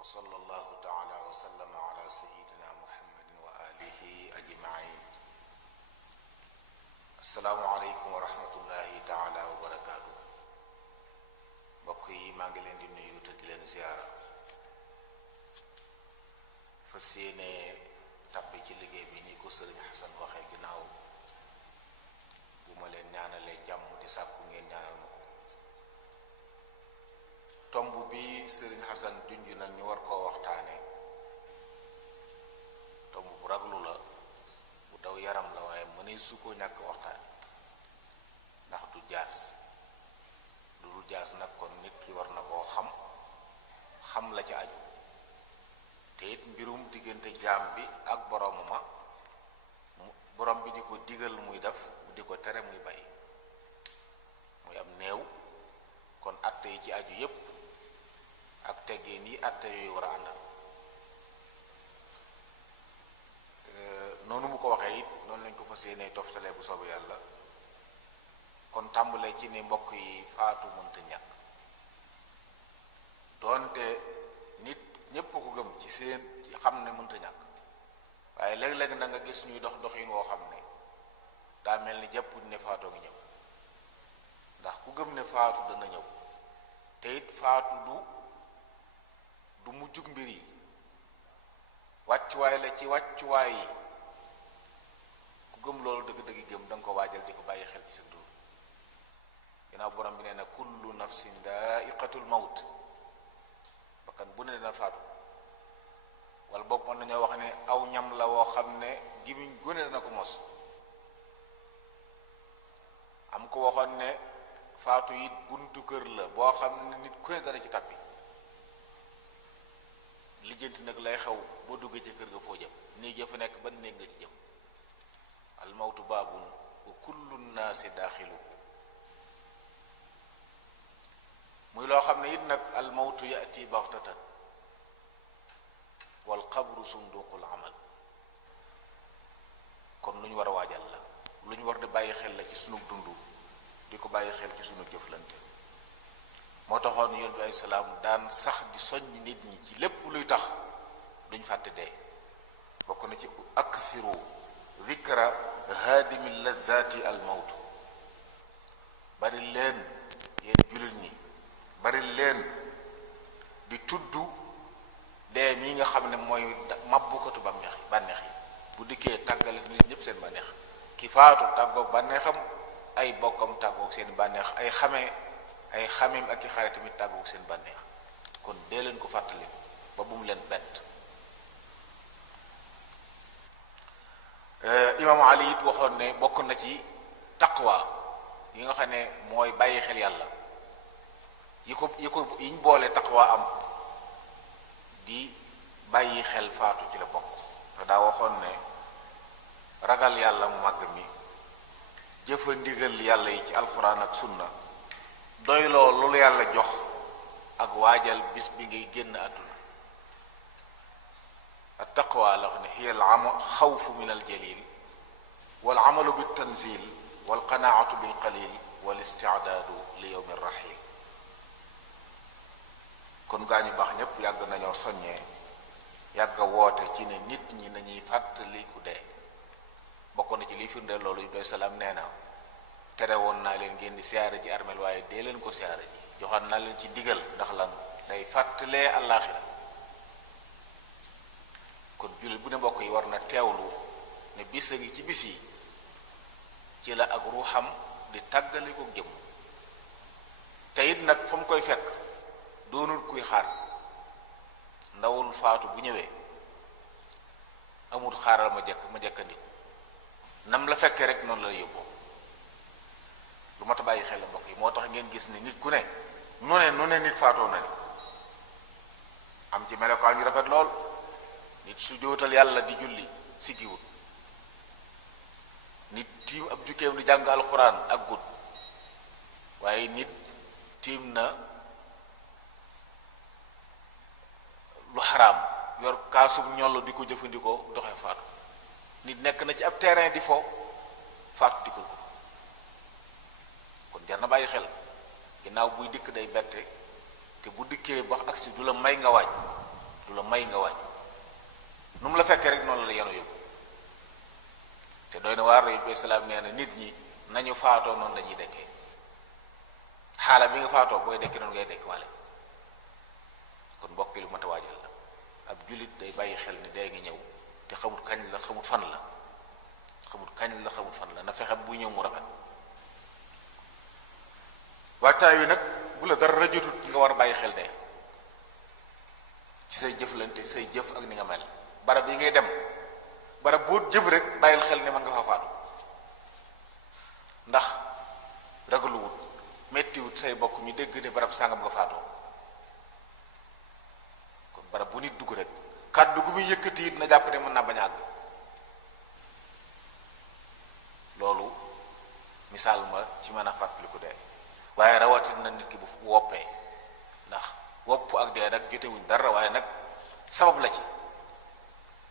wa sallallahu taala wa sallama ala sayyidina muhammadin wa alihi ajmain. assalaamu aleykum wa rahmatullahi taala wa barakaatu. mbokk yi maa ngi leen di nuyu te di leen ziyaara. fas yéene tàbbi ci liggéey bi ni ko sëriñ Xasan waxee ginnaaw bu ma leen ñaanalee jàmm di sàkku ngeen ñaanal ma ko. tomb bi sëriñ Xasan junj nag ñu war koo waxtaane tomb bu raglu la, bu daw yaram la, waaye mënee su ko ñàkk waxtaan ndax du jaas lu jaas nag kon nit ki war na koo xam la ci aju, te it mbirum diggante jaam bi ak boromuma borom bi di ko digal muy def, di ko tere muy bàyyi, muy am néew. kon atte yi ci aju yépp ak teggeen yi atte yooyu war a àndal. noonu mu ko waxee it noonu lañ ko fas yéene toftalee bu soobee yàlla. kon tàmbalee ci ni mbokk yi faatu mënta ñàkk, doonte nit ñépp ko gëm ci seen ci xam ne mënta ñàkk, waaye léeg-léeg na nga gis ñuy dox doxin woo xam ne daa mel ni jàppuñ ne faatoo ngi ñëw. ndax ku gëm ne faatu dana ñëw, te it faatu du mujjug mbir yi, wàccuwaay la ci wàccuwaay yi. ku gëm loolu dëgg-dëgg gëm da nga ko waajal di ko bàyyi xel ci sa dund. ginnaaw borom bi nee na kullu nafsin daa'iqatul mawt, bakkan bu ne dana faatu. wala boog mën nañoo wax ne aw ñam la woo xam ne gimiñ gu ne dana ko mos. am ko waxoon ne faatu it buntu kër la boo xam ne nit ku ne dana ci tàbbi. lijjanti nag lay xew boo duggee ci kër ga foo jëm, néeg ya fa nekk ban néeg nga ci jëm. al mawtu baabun wa kullu nnaasi daaxilu. muy loo xam ne it nag al mawtu yati baxtatan wal qabru sunduqul amal. kon lu ñu war a waajal la, lu ñu war di bàyyi xel la ci sunu dund, di ko bàyyi xel ci sunu jëflante. moo taxoon yonent bi alayhi salaam daan sax di soññ nit ñi ci lépp luy tax duñ fàtte dee. bokk na ci akthiru dhikra haadimi ladhaati al mawt. bari leen yéen jullit ñi, bari leen di tudd dee mi nga xam ne mooy mabbukatu bànneex yi. bu dikkee tàggale nit ñépp seen bànneex. ki faatu tàggoog bànneexam, ay bokkam tàggoog seen bànneex, ay xameem ak i xare tamit tàggoog seen bànneex. kon dee leen ko fàttali ba bu mu leen bett. imaamu Ali it waxoon ne bokk na ci taqwa yi nga xam ne mooy bàyyi xel yàlla, yiñ boole taqwa am di bàyyi xel faatu ci la bokk. te daa waxoon ne ragal yàlla mu màgg mi, jëfa ndigal yàlla yi ci alxuraan ak sunna, doyloo loolu yàlla jox, ak waajal bis bi ngay génn àdduna. at taqwa la wax ne hiya al xawfu min al jalil wal amalu bit tanzil wal qanaatu bil qalil wal istidaadu li yawmi rahil. kon gaa ñu baax ñépp yàgg nañoo soññee, yàgg a woote ci ne nit ñi nañuy fàttaliku dee. bokk na ci liy firndeel loolu doy salaam nee na tere woon naa leen ngeen di siyaare ji armeel, waaye dee leen ko siyaare ji. joxaat naa leen ci digal ndax lan day fàttalee àllaaxira. kon jullit bu ne mbokk yi war na teewlu ne bis a ngi ci bis yi ci la ak ruuxam di tàggale ko jëm. te it nag fa mu koy fekk doonul kuy xaar. ndawul faatu bu ñëwee amul xaaral ma jekkandiku, nam la fekkee rek noonu la yóbboo. lu mat a bàyyi xel la mbokk yi. moo tax ngeen gis ni nit ku ne nu ne nit faatoo na ni am ci melokaan yu rafet lool. nit su jootal yàlla di julli siggiwut, nit tiim ab jukkeem di jàng alxuraan ak gut, waaye nit tiim na lu xaraam yor kaasub ñoll di ko jëfandikoo doxe faatu. nit nekk na ci ab terrain di fo faatu dikkul ko. kon jar na bàyyi xel, ginnaaw buy dikk day bette, te bu dikkee ba agsi du la may nga waaj. du la may nga wàññi nu mu la fekkee rek noonu la yenu yóbbu te doy na waar Yonent bi salaam nee na nit ñi nañu faatoo noonu dañuy dekkee xaala bi nga faatoo booy dekki noonu ngay dekk wale kon mbokk yi lu mat a waajal la ab jullit day bàyyi xel ni dee ngi ñëw te xamut kañ la xamut fan la xamut fan la na fexe bu ñëw mu rafet waajtaay wi nag bu la dara jotut nga war a bàyyi xel dee ci say jëflante say jëf ak ni nga mel barab yi ngay dem barab boo jëf rek bàyyil xel ne mën nga fa faatu ndax ragaluwut mettiwut say bokk ñu dégg ne barab sàngam nga faatoo kon barab bu nit dugg rek kàddu gu muy yëkkati it na jàpp ne mën naa bañ a àgg loolu misaal ma ci mën a fàttaliku dee waaye rawatina na nit ki bu woppee ndax wopp ak dee nag jotewuñ dara waaye nag sabab la ci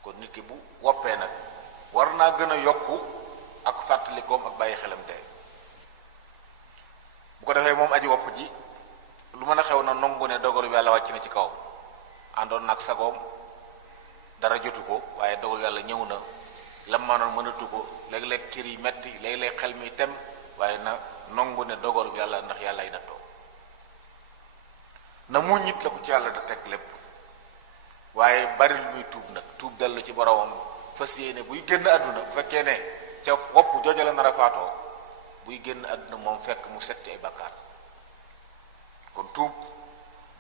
kon nit ki bu woppee nag war naa gën a yokku ak fàttalikoom ak bàyyi xelam dee bu ko defee moom aji wopp ji lu mën a xew na nongu ne dogalu yàlla wàcc na ci kaw àndoon nag sagoom dara jotu ko waaye dogalu yàlla ñëw na lam maanoon mënatu ko léeg-léeg kër yi metti léeg-léeg xel mi tem waaye na nongu ne dogalu yàlla ndax yàlla ay nattoo na muñ nit la ko ci yàlla da teg lépp waaye bari lu muy tuub nag tuub dellu ci boromam fas yéene buy génn àdduna bu fekkee ne ca wopp jooja la nar a faatoo buy génn àdduna moom fekk mu set ci ay bakkaar kon tuub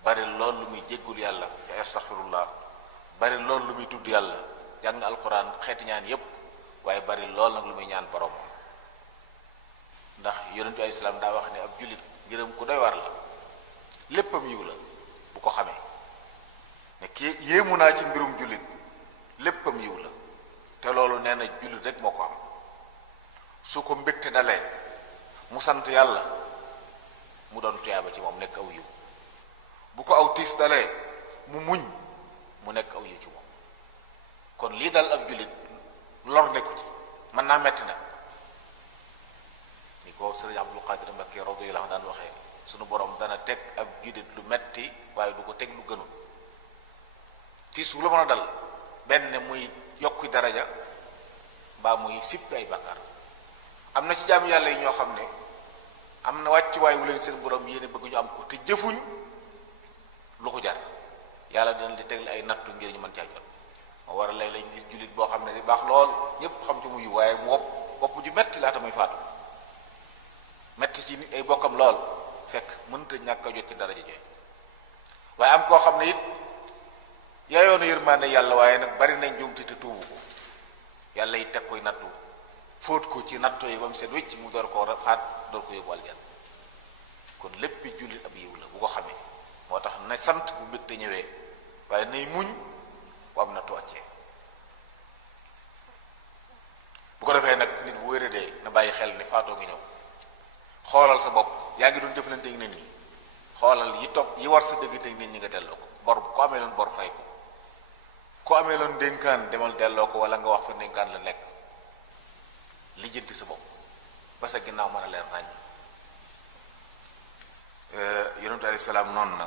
bari lool lu muy jéggul yàlla te astaghfirullah bari lool lu muy tudd yàlla jàng alquran xeeti ñaan yépp waaye bari lool nag lu muy ñaan borom ndax yonentu ay islam daa wax ne ab jullit ngërëm ku doy war la léppam yiw la bu ko xamee ne kii yéemu naa ci mbirum jullit léppam yiw la te loolu nee na jullit rek moo ko am su ko mbégte dalee mu sant yàlla mu doon tuyaaba ci moom nekk aw yiw bu ko aw tiis dalee mu muñ mu nekk aw yiw ci moom kon lii dal ab jullit lor nekku ci mën naa metti nag ni ko sëriñ Abdul Qadir Mbakke radiyallahu anhu daan waxee sunu borom dana teg ab jullit lu metti waaye du ko teg lu gënul tiis wu la mën a dal benn muy yokku daraja mbaa muy sippi ay bàkkaar am na ci jaam yàlla yi ñoo xam ne am na wàccuwaay wu leen seen borom yéene bëgg ñu am ko te jëfuñ lu ko jar yàlla dina di tegle ay nattu ngir ñu mën caa jot moo war a lay lañ gis jullit boo xam ne di baax lool ñépp xam ci muy waaye mu wopp ju metti laata muy faatu metti ci ay bokkam lool fekk mënta ñàkk a jot ci daraja jooy waaye am koo xam ne it yaayoon yërmaande yàlla waaye nag bari nañ njuumte te tuubu ko yàlla it teg koy nattu fóot ko ci nattu yi ba mu seet wécc mu door koo faat door ko yóbbu aljan kon léppi jullit ab yiw la bu ko xamee moo tax na sant bu mbégte ñëwee waaye nay muñ bu am nattu wàccee bu ko defee nag nit bu wéradee na bàyyi xel ni faatoo ngi ñëw xoolal sa bopp yaa ngi doon jëflante ak nit ñi xoolal yi topp yi war sa dëggante ak nit ñi nga delloo ko bor ko amee loon bor fay ko ko amee loon dénkaan demal delloo ko wala nga wax fa dénkaan la nekk lijjanti sa bopp ba sa ginnaaw mën a leer nañ yonentu alayhi salaam noonu na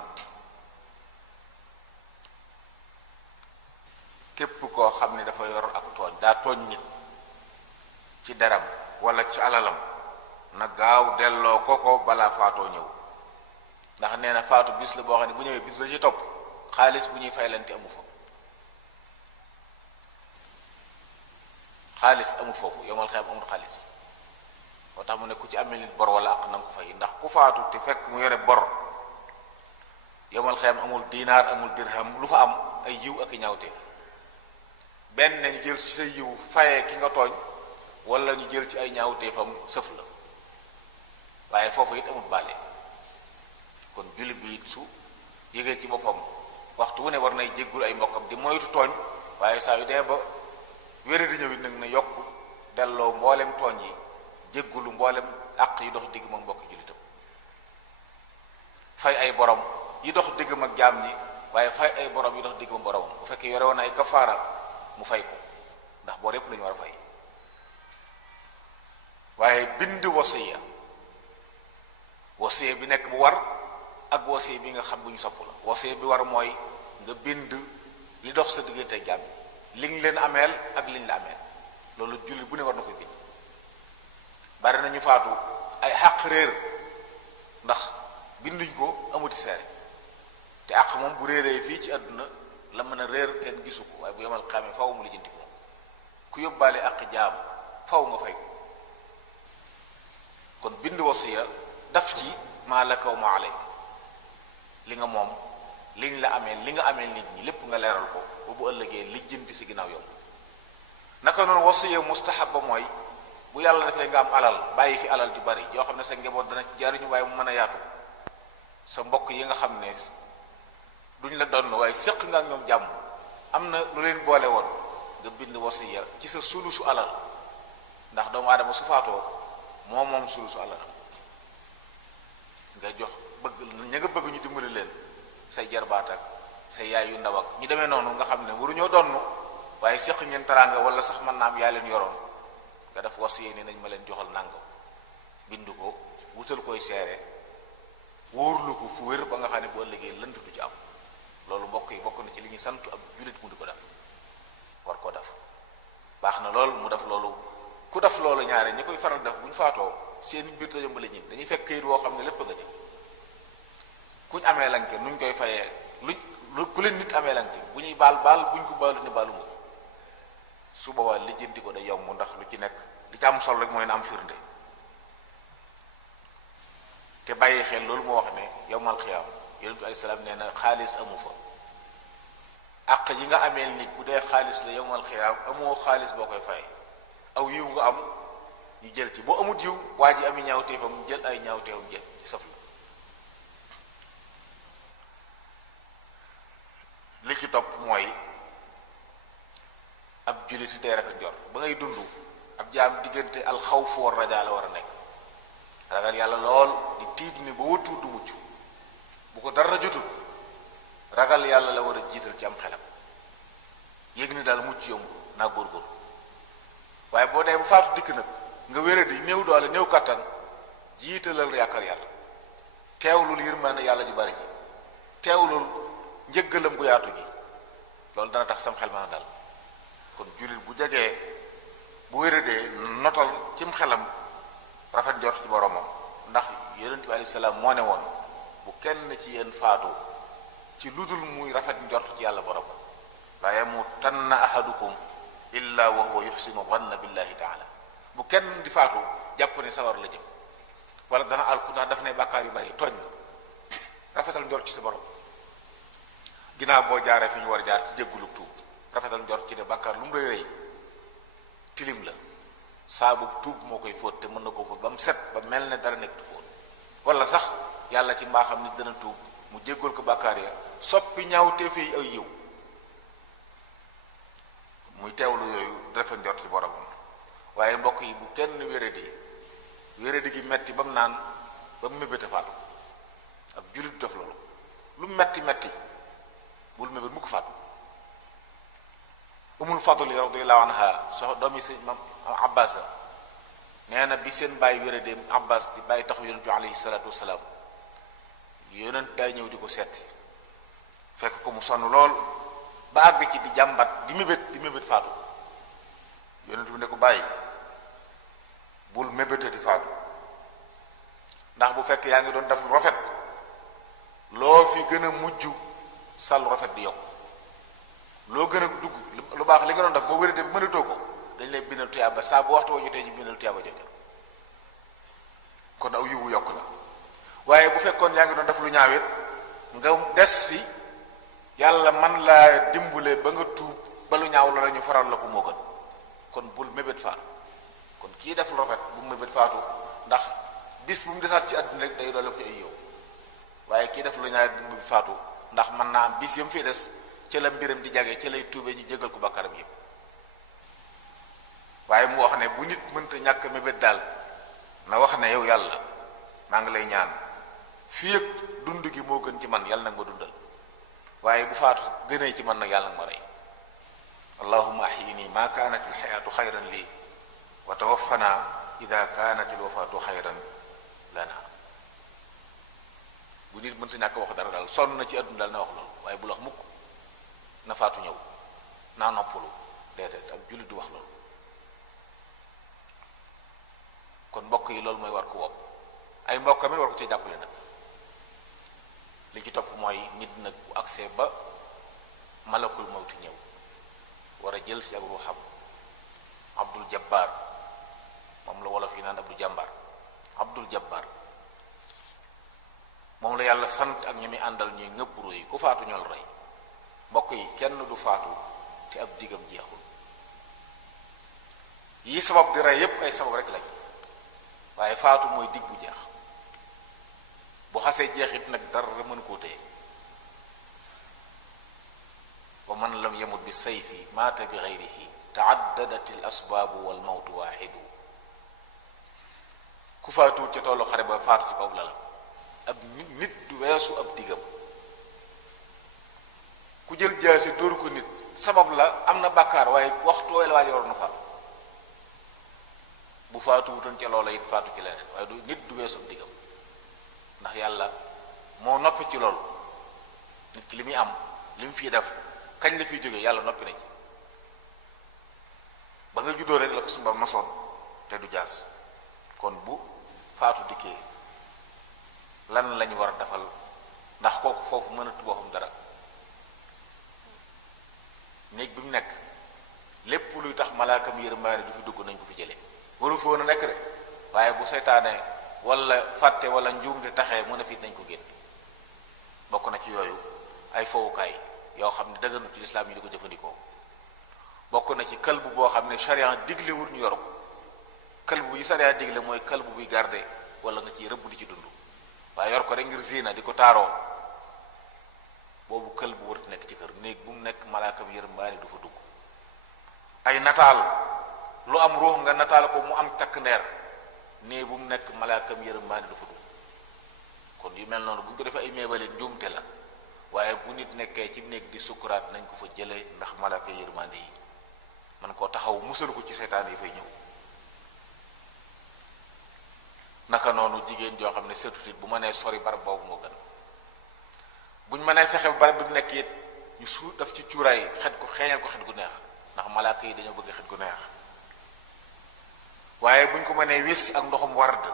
képp koo xam ne dafa yor ak tooñ daa tooñ nit ci deram wala ci alalam na gaaw delloo ko balaa faatoo ñëw ndax nee na faatu bis la boo xam ne bu ñëwee bis la ci topp xaalis bu ñuy faylante amu fa xaalis amul foofu yomal xeem amul xaalis moo tax mu ne ku ci amee nit bor wala ak na nga ko fay ndax ku faatu te fekk mu yore bor yomal xeem amul dinaar amul dirham lu fa am ay yiw ak i ñaawteef benn ñu jël ci sa yiw fayee ki nga tooñ wala ñu jël ci ay ñaawteefam sëf la waaye foofu it amul bàlle kon jullit bi it su yëgee ci boppam waxtu wu ne war nay jéggul ay mbokkam di moytu tooñ waaye saa yu dee ba wére di ñëw it nag na yokk delloo mboolem tooñ yi jéggulu mboolem àq yi dox digg mag mbokki jullitam fay ay borom yi dox digg mag jaam ñi waaye fay ay borom yi dox digg mag borom bu fekkee yore woon ay kafaara mu fay ko ndax boor yépp lañu war a fay waaye bind wasiya bi nekk bu war ak wasiya bi nga xam bu ñu sopp la wasiya bi war mooy nga bind li dox sa diggante ak jàmm li nga leen ameel ak liñ la ameel loolu jullit bu ne war na koy bind. bari nañu faatu ay xàq réer ndax binduñ ko amuti seere te àq moom bu réeree fii ci àdduna la mën a réer kenn gisu ko waaye bu yemal xamee faw mu lijjanti ko ku yóbbaale àq jaam faw nga fay ko. kon bind wasiya daf ci maa laka wa maa alayka li nga moom liñ la amee li nga amee nit ñi lépp nga leeral ko ba bu ëllëgee lijjanti si ginnaaw yow. naka noonu wasiya mustahab ba mooy bu yàlla defee nga am alal bàyyi fi alal ju bari yoo xam ne sa njaboot dana ci jariñu waaye mu mën a yaatu sa mbokk yi nga xam ne duñ la doon waaye séq nga ak ñoom jàmm am na lu leen boole woon nga bind wasiya ci sa sulusu alal ndax doomu aadama su faatoo moom sulusu alalam nga jox bëgg ña nga bëgg ñu dimbali leen say jarbaat ak say yaay yu ndaw ak ñi demee noonu nga xam ne waruñoo donn waaye séq ngeen teraanga wala sax mën naa am yaa leen yoroon nga def wasiya ni nañ ma leen joxal nàngam bind ko wutal koy seere wóorlu ko fu wér ba nga xam ne boo liggéey lënt du ci am. loolu mbokk yi bokk na ci li ñuy sant ab jullit mu di ko def war koo def baax na lool mu def loolu ku def loolu ñaare ñi koy faral def bu ñu faatoo seen mbir da yombale ñi dañuy fekk këyit woo xam ne lépp nga jëm kuñ amee lanke nuñ koy fayee lu ku leen nit amee lanke bu ñuy baal buñ ko baalu ni baalu nga su boobaa lijjanti ko day yomb ndax lu ci nekk li ci am solo rek mooy na am firnde te bàyyi xel loolu moo wax ne yawmal xiyaam yonent bi alayhi salaam nee na xaalis amu fa àq yi nga ameel nit bu dee xaalis la yawmal xiyaam amoo xaalis boo koy fay aw yiw nga am ñu jël ci boo amut yiw waa ji ami ñaawteefam jël ay ñaawteefam jël ci saf la li ci topp mooy ab jullit dee rek njor ba ngay dund ab jaam diggante alxawf war rajaa la war a nekk ragal yàlla lool di tiit ni ba wëttu du mucc bu ko dara jotul ragal yàlla la war a jiital ci am xelam yéeg ni daal mucc yomb naa góorgóor waaye boo dee bu faatu dikk nag nga wéradi néew doole néew kattan jiitalal yaakaar yàlla teewlul yërmande yàlla ju bari ji teewlul njëggalam gu yaatu gi loolu dana tax sam xel mën a dal kon jullit bu jegee bu wéradee notal cim xelam rafet njort ci boromam ndax yonent bi alayhi salaam moo ne woon bu kenn ci yéen faatu ci ludul muy rafet njort ci yàlla borom la yamutanna ahadukum illa wa huwa yuhsinu dhanna billahi taala bu kenn di faatu jàpp ne sawar la jëm wala dana alku ndax daf ne bàkkaar yu bari tooñ rafetal njort ci sa borom ginnaaw boo jaaree fi ñu war a jaar ci jéggulu tuub rafetal njort ci ne bàkkaar lu mu rëy rëy tilim la saabu tuub moo koy fóot te mën na ko fóot ba mu set ba mel ne dara nekk du fóot wala sax yàlla ci mbaaxam nit dana tuub mu jéggal ko bàkkaar ya soppi ñaaw te fi ay yiw muy teewlu yooyu rafet njort ci boromam waaye mbokk yi bu kenn wéradi gi metti ba mu naan ba mu mébéte faatu ab jullit def loolu lu metti bul mébét mu ko faatu umul fadli radiyallahu anha sox doomi si mam abbas nee na bi seen bàyyi wéradee abbas di bàyyi taxu yonent bi alayhi salaatu wasalaam yonent day ñëw di ko seeti fekk ko mu sonn lool ba àgg ci di jàmbat di mébét faatu yonent bi ne ko bàyyi bul mébétati faatu ndax bu fekk yaa ngi doon def lu rafet loo fi gën a mujj sàllu rafet di yokk loo gën a dugg lu baax li nga doon def boo wéradee bi mënatoo ko dañ lay bindal tuyaaba saa bu waxtu wa jotee ñu bindal tuyaaba jooju kon aw yiwu yokk la waaye bu fekkoon yaa ngi doon def lu ñaawet nga des fi yàlla man laa dimbale ba nga tuub ba lu ñaaw la ñu faral la ko moo gën kon bul mébét faatu kon kii def lu rafet bu mébét faatu ndax bis bu mu desaat ci àdduna rek day doole ko ay yow waaye kii def lu ñaawet bu mébét faatu ndax mën naa am bis yam fii des ci la mbiram di jage ci lay tuubee ñu jégal ko bàkkaaram yépp waaye mu wax ne bu nit mënta ñàkk mébét daal na wax ne yow yàlla maa ngi lay ñaan fii ak dund gi moo gën ci man yàlla nag ma dundal waaye bu faatu gënee ci man nag yàlla nag ma rey allahumma ahyini ma kaanat alxayaatu xayran lii wa tawaffana ida kaanat alwafaatu xayran lana bu nit mënta ñàkk wax dara daal sonn na ci àdduna daal na wax loolu waaye bul wax mukk na faatu ñëw naa noppalu déedéet ab jullit du wax loolu. kon mbokk yi loolu mooy war ko wopp ay mbokk mi war ko ci jàppale nag. li ci topp mooy nit nag bu agsee ba malakul mawti ñëw war a jël si ak ruuxam abdul jabbar moom la wolof yi naan abdul jàmbar abdul jabbar moom la yàlla sant ak ñi muy àndal ñuy ngëpp ruuy yi ku faatu ñool rey mbokk yi kenn du faatu te ab digam jeexul yi sabab di rey yépp ay sabab rek lañ waaye faatu mooy dig bu jeex bu xasee jeexit nag dara mën koo téye wa man lam yamut bi sayfi maata bi gayrihi taaddadat al asbaabu wal mawtu waaxidu ku faatu ca tollu xare ba faatu ci kaw lalam ab nit du weesu ab digam ku jël jaasi dóoru ko nit sabab la am na bàkkaar waaye waxtu wooy la waaye waroon na faatu bu faatu wutoon ca loola it faatu ci leneen waaye du nit du weesu ab digam ndax yàlla moo noppi ci loolu nit ki li muy am li mu fiy def kañ la fiy jógee yàlla noppi na ci ba nga juddoo rek la ko suñu ba masoon te du jaas kon bu faatu dikkee lan lañu war a defal ndax kooku foofu mën a tubaxum dara néeg bi mu nekk lépp luy tax malaakam yërmaane du fi dugg nañ ko fi jëlee waru fi woon a nekk de waaye bu seytaane wala fàtte wala njuumte taxee mu ne fit nañ ko génn bokk na ci yooyu ay fowukaay yoo xam ne dëgganut lislaam yi di ko jëfandikoo bokk na ci kalbu boo xam ne sharia diglewul ñu yor ko kalbu yi sharia digle mooy kalbu buy garde wala nga ciy rëbb di ci dund waaye yor ko rek ngir zina di ko taaroo boobu kalbu warut nekk ci kër néeg bu mu nekk malaakam yërmaane du fa dugg ay nataal lu am ruux nga nataal ko mu am takk ndeer néeg bu mu nekk malaakam yërmaane du fa dugg kon yu mel noonu bu ñu ko defee ay meebale njuumte la waaye bu nit nekkee ci néeg di sukkuraat nañ ko fa jëlee ndax malaaka yërmaande yi man koo taxaw musal ko ci seytaan yi fay ñëw naka noonu jigéen joo xam ne certitude bu ma nee sori barab boobu moo gën buñ mënee fexe barab bi nekk it ñu su daf ci cuuraay xet ko xeeñal ko xet gu neex ndax malaaka yi dañoo bëgg xet gu neex waaye buñ ko mënee wis ak ndoxum ward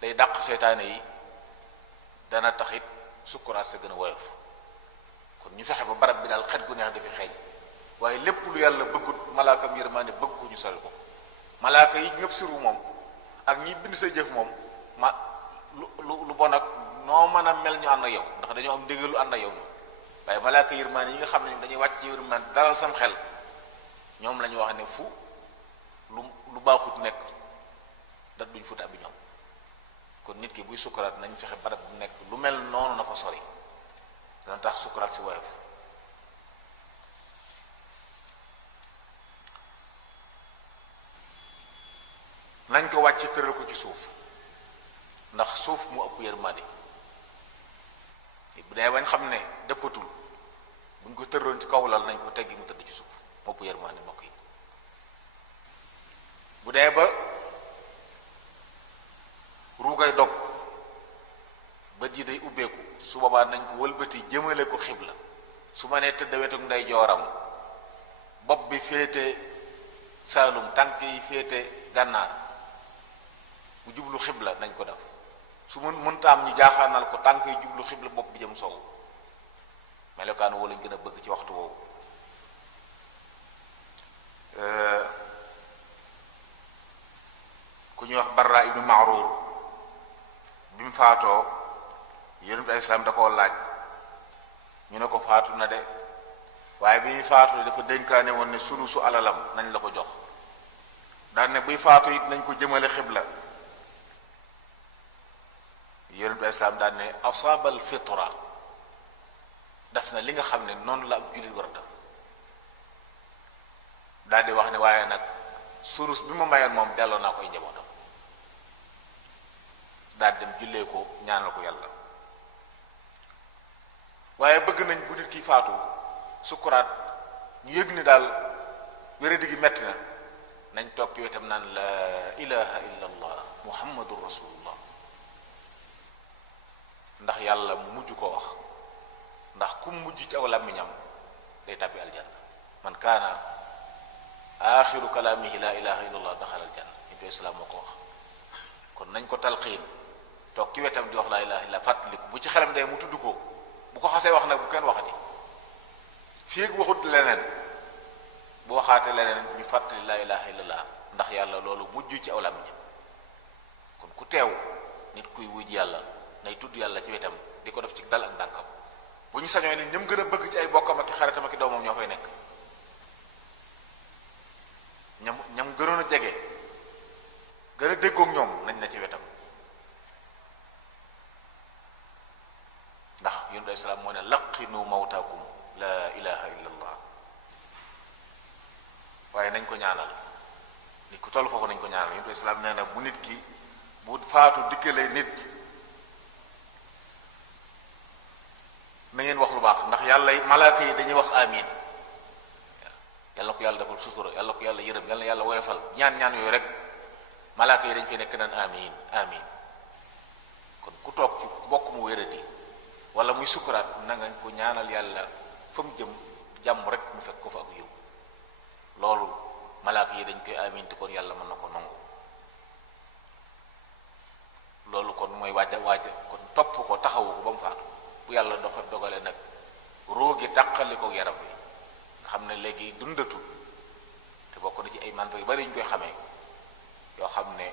day dàq seytaane yi dana taxit sukkuraat sa gën a woyof kon ñu fexe ba barab bi daal xet gu neex dafi xeeñ waaye lépp lu yàlla bëggut malaakam yërmaande bëgg ko ñu sori ko malaaka yi ñëpp siru moom ak ñi bind sa jëf moom lu bon ak noo mën a mel ñu ànd ak yow ndax dañoo am ndégalu ànd ak yow ñoom waaye malaaka yërmaande yi nga xam ne dañuy wàcc ci yërmaande dalal sam xel ñoom la ñu wax ne fu lu baaxut nekk da duñ futa bi ñoom kon nit ki buy sukkuraat nañ fexe barab bu nekk lu mel noonu na fa sori dana tax sukkuraat si woyof nañ ko wàcc tëral ko ci suuf ndax suuf mu ëpp yërmande bu dee bañ xam ne dëppatul buñ ko tëraloon ci kaw lal nañ ko teggi mu tëdd ci suuf mu ëpp yërmande mbokk yi bu dee ba ruugay dog bët yi day ubbeeku su boobaa nañ ko wëlbati jëmale ko xibla su ma nee tëdd wetuk ndey jooram bopp bi féete saalum tànk yi féete gànnaar bu jublu xibla nañ ko def su mënta am ñu jaaxaanal ko tànk yi jublu xibla bopp bi jëm sow melokaan woo lañ gën a bëgg ci waxtu woowu ku ñuy wax Barra ibnu Ma'rur bi mu faatoo yonent bi islaam da koo laaj ñu ne ko faatu na de waaye bi muy faatu dafa dénkaane woon ne sulusu alalam nañ la ko jox daan ne buy faatu it nañ ko jëmale xibla yonent bi islaam daan ne asaabal fitra def na li nga xam ne noonu la ab jullit war a def daal di wax ne waaye nag sulus bi ma mayoon moom delloo naa koy njabootam daal dem jullee ko ñaanal ko yàlla waaye bëgg nañ bu nit ki faatu sukkuraat ñu yëg ni daal wéradi gi metti na nañ toog ci wetam naan la ilaha illa allah muhammadur rasulullah ndax yàlla mu mujj ko wax ndax ku mujj ci aw làmmiñam day tàbbi aljanna man kaana axiru kalaamihi la ilaha illallah daxala aljanna ñi islam moo ko wax kon nañ ko talqiin toog ci wetam di wax la ilaha illallah fàttaliku bu ci xelam day mu tudd ko bu ko xasee wax nag bu kenn waxati fii ak waxut leneen bu waxaate leneen ñu fàttali la ilaha illallah ndax yàlla loolu mujj ci aw làmmiñam kon ku teew nit kuy wuj yàlla nay tudd yàlla ci wetam di ko def ci dal ak ndànkam bu ñu sañoo ni ñëm gën a bëgg ci ay bokkam ak i xaritam ak i doomam ñoo fay nekk ñam gënoon a jege gën a déggoog ñoom nañ na ci wetam ndax yonent bi salaam moo ne laqinu mawtaakum la ilaha illa allah waaye nañ ko ñaanal nit ku toll foofu nañ ko ñaanal yonent bi salaam nee na bu nit ki bu faatu dikkalee nit na ngeen wax lu baax ndax yàlla malaaka yi dañuy wax amin yàlla ko yàlla defal sutura yàlla ko yàlla yërëm yàlla yàlla woyofal ñaan yooyu rek malaaka yi dañ fay nekk naan amin amin kon ku toog ci mbokk mu wéradi wala muy sukuraat na nga ko ñaanal yàlla fa mu jëm jàmm rek mu fekk ko fa ak yow loolu malaaka yi dañ koy amin te kon yàlla mën na ko nangu loolu kon mooy waaja kon topp ko taxawu ko ba mu faatu bu yàlla dogale nag róogi tàqali ko yaram bi nga xam ne léegi dundatul te bokk na ci ay manto yu bari ñu koy xamee yoo xam ne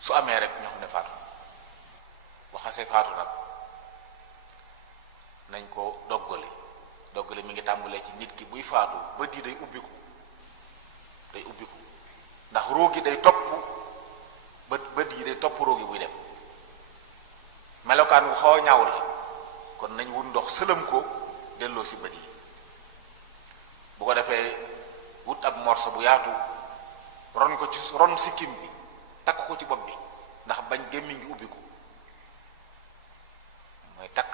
su amee rek ñoo xam ne faatu bu xasee faatu nag nañ ko doggale mi ngi tàmbalee ci nit ki buy faatu bët yi day ubbiku ndax róogi day topp bët yi day topp róogi buy dem melokaan bu xaw a ñaaw la kon nañ wut ndox sëlëm ko delloo si bët yi bu ko defee wut ab morso bu yaatu ron ko ci ron sikkim bi takk ko ci bopp bi ndax bañ gémmiñ gi ubbi ko mooy takk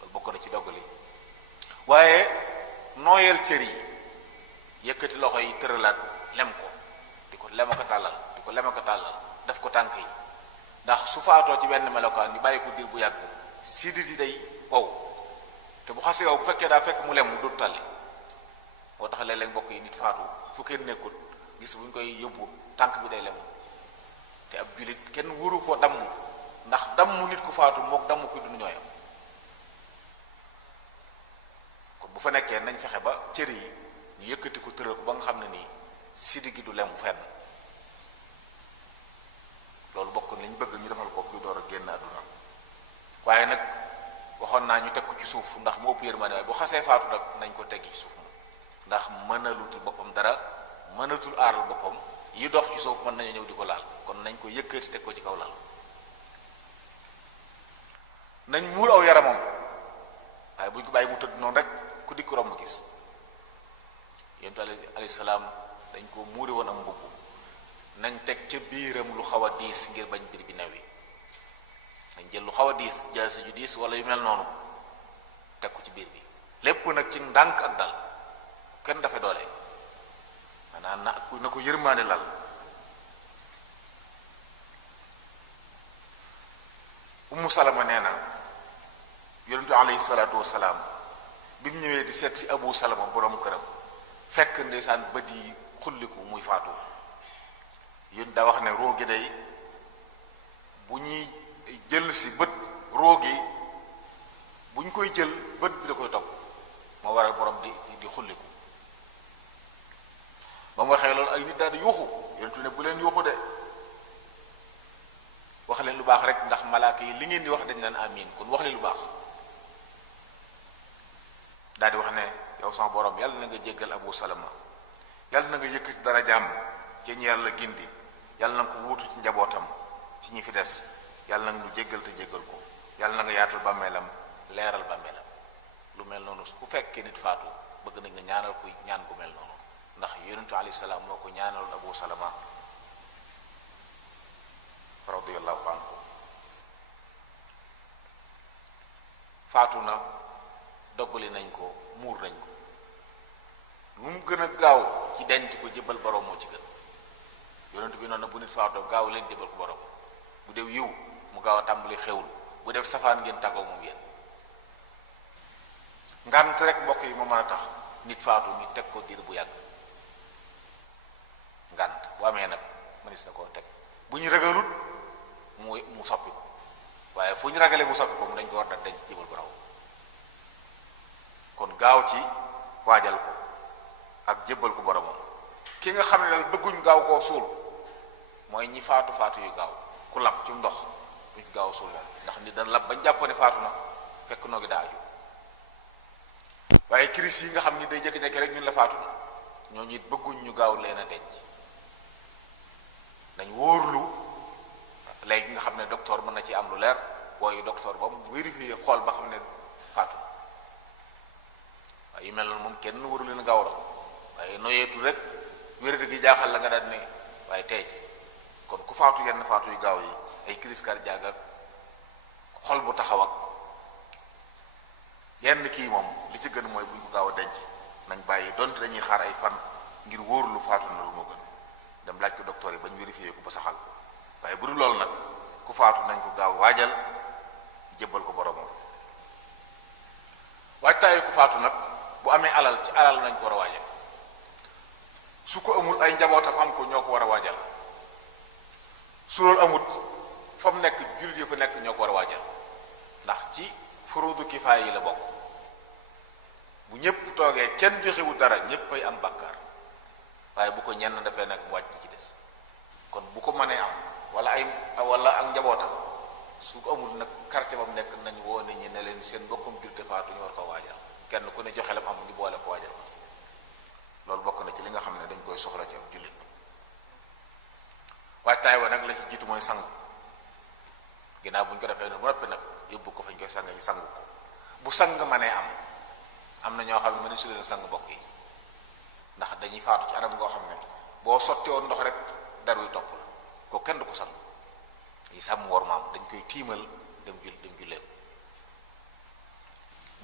loolu bokk na ci doggali waaye nooyal cër yi yëkkati loxo yi tëralaat lem ko di ko lema ko tàllal def ko tànk yi ndax su faatoo ci benn melokaan ñu bàyyi ko diir bu yàgg sidit yi day wow te bu xasee wow bu fekkee daa fekk mu lem mu dut tàlli moo tax léeg-léeg mbokk yi nit faatu fu kenn nekkul gis bu ñu koy yóbbu tànk bi day lem te ab jullit kenn wuru ko damm ndax damm nit ku faatu mook damm ko dund ñooyam kon bu fa nekkee nañ fexe ba cër yi ñu yëkkati ko tëral ko ba nga xam ne nii sidit gi du lemu fenn loolu bokk lañ bëgg ñu defal ko kuy door a génn àdduna waaye nag waxoon naa ñu teg ko ci suuf ndax mu ëpp yërmande waaye bu xasee faatu nag nañ ko teggi ci suuf moom ndax mënalutul boppam dara mënatul aaral boppam yi dox ci suuf mën nañu ñëw di ko laal kon nañ ko yëkkati teg ko ci kaw lal nañ muur aw yaramam waaye buñ ko bàyyi mu tëdd noonu rek ku dikk romb gis yonent alayhi salaam dañ ko muuri woon am mbubb nañ teg ca biiram lu xaw a diis ngir bañ biir bi newi nañ jël lu xaw a diis jaasi ju diis wala yu mel noonu teg ko ci biir bi lépp nag ci ndànk ak dal kenn dafa doole maanaam na ko yërmaande lal Ummu Salama nee na yonentu alayhi salaatu wasalaam bi mu ñëwee di seet si Abu Salama borom këram fekk ndeysaan bët yi xulliku muy faatu yéen daa wax ne roogi day bu ñuy jël si bët roogi bu ñu koy jël bët bi da koy topp moo waral borom di xulliku ba mu waxee loolu ay nit daal di yuuxu yonentu ne bu leen yuuxu de wax leen lu baax rek ndax malaaka yi li ngeen di wax dañ naan amin kon wax leen lu baax daal di wax ne yow sama borom yàlla na nga jéggal Abu Salama yàlla na nga yëkkati darajaam ci ñi yàlla gindi yàlla na nga ko wuutu ci njabootam ci ñi fi des yàlla na nga ñu jéggal te jéggal ko yàlla na nga yaatal bàmmeelam leeral bàmmeelam lu mel noonu ku fekkee nit faatu bëgg nañ nga ñaanal ko ñaan gu mel noonu ndax yonentu alayhi salaam moo ko ñaanaloon Abu Salama radiyallahu anhu faatu na doggali nañ ko muur nañ ko nu mu gën a gaaw ci denc ko jëbal borom moo ci gën yonent bi noonu bu nit faatoo gaaw leen jëbal ko borom bu dee yiw mu gaaw a tàmbali xewul bu def safaan ngeen tàggoo moom yéen ngant rek mbokk yi moo mën a tax nit faatu ñu teg ko diir bu yàgg. ngant bu amee nag mënees na koo teg bu ñu ragalut mu soppi ko waaye fu ñu ragalee mu soppi ko mu dañ ko war da denc jëbal bu raw kon gaaw ci waajal ko ak jébbal ko boromam. ki nga xam ne daal bëgguñ gaaw koo suul mooy ñi faatu yu gaaw ku lab ci ndox duñ gaaw suul daal ndax nit dañ lab bañ jàpp ne faatu na fekk noo gi daa aju. waaye kiris yi nga xam ni day jékki-jékki rek ñun la faatu na ñooñu it bëgguñ ñu gaaw leen a denc dañ wóorlu léegi nga xam ne docteur mën na ci am lu leer booy docteur ba mu vérifier xool ba xam ne faatu na waaye yu mel noonu moom kenn waru leen gaaw la waaye noyeetu rek wéradi gi jaaxal la nga daan ne waaye tey kon ku faatu yenn faatu yu gaaw yi ay crise cardiaque ak xol bu taxaw ak yenn kii moom li ci gën mooy buñ ko gaaw a denc nañ bàyyi donte dañuy xaar ay fan ngir wóor lu faatu na lu moo gën dem laaj ko docteur yi bañ vérifier ko ba saxal waaye bu dul loolu nag ku faatu nañ ko gaaw waajal jébbal ko boromam. waajtaayu ku faatu nag bu amee alal ci alal nañ ko war a waajal su ko amul ay njabootam am ko ñoo ko war a waajal su loolu amut fa mu nekk jullit yi fa nekk ñoo ko war a waajal ndax ci furuudu kifaaya yi la bokk. bu ñëpp toogee kenn joxewul dara ñëpp ay am bàkkaar waaye bu ko ñenn dafee nag mu wàcc ci des kon bu ko mënee am wala ak njabootam su ko amul nag quartier ba mu nekk nañ woo nit ñi ne leen seen mbokkum julte faatu ñu war ko waajal kenn ku ne joxe lam am ñu boole ko waajal ko ci loolu bokk na ci li nga xam ne dañ koy soxla ci ab jullit. waajtaay wa nag la ci jiitu mooy sangu ginnaaw bu ñu ko defee ne bu noppi nag yóbbu ko fañ koy sang yi sangu ko bu sang mënee am na ñoo xam ne mënu si leen sang mbokk yi ndax dañuy faatu ci anam goo xam ne boo sotti woon ndox rek daruy topp la ko kenn du ko sang yi sàmm war maam dañ koy tiimal dem jullee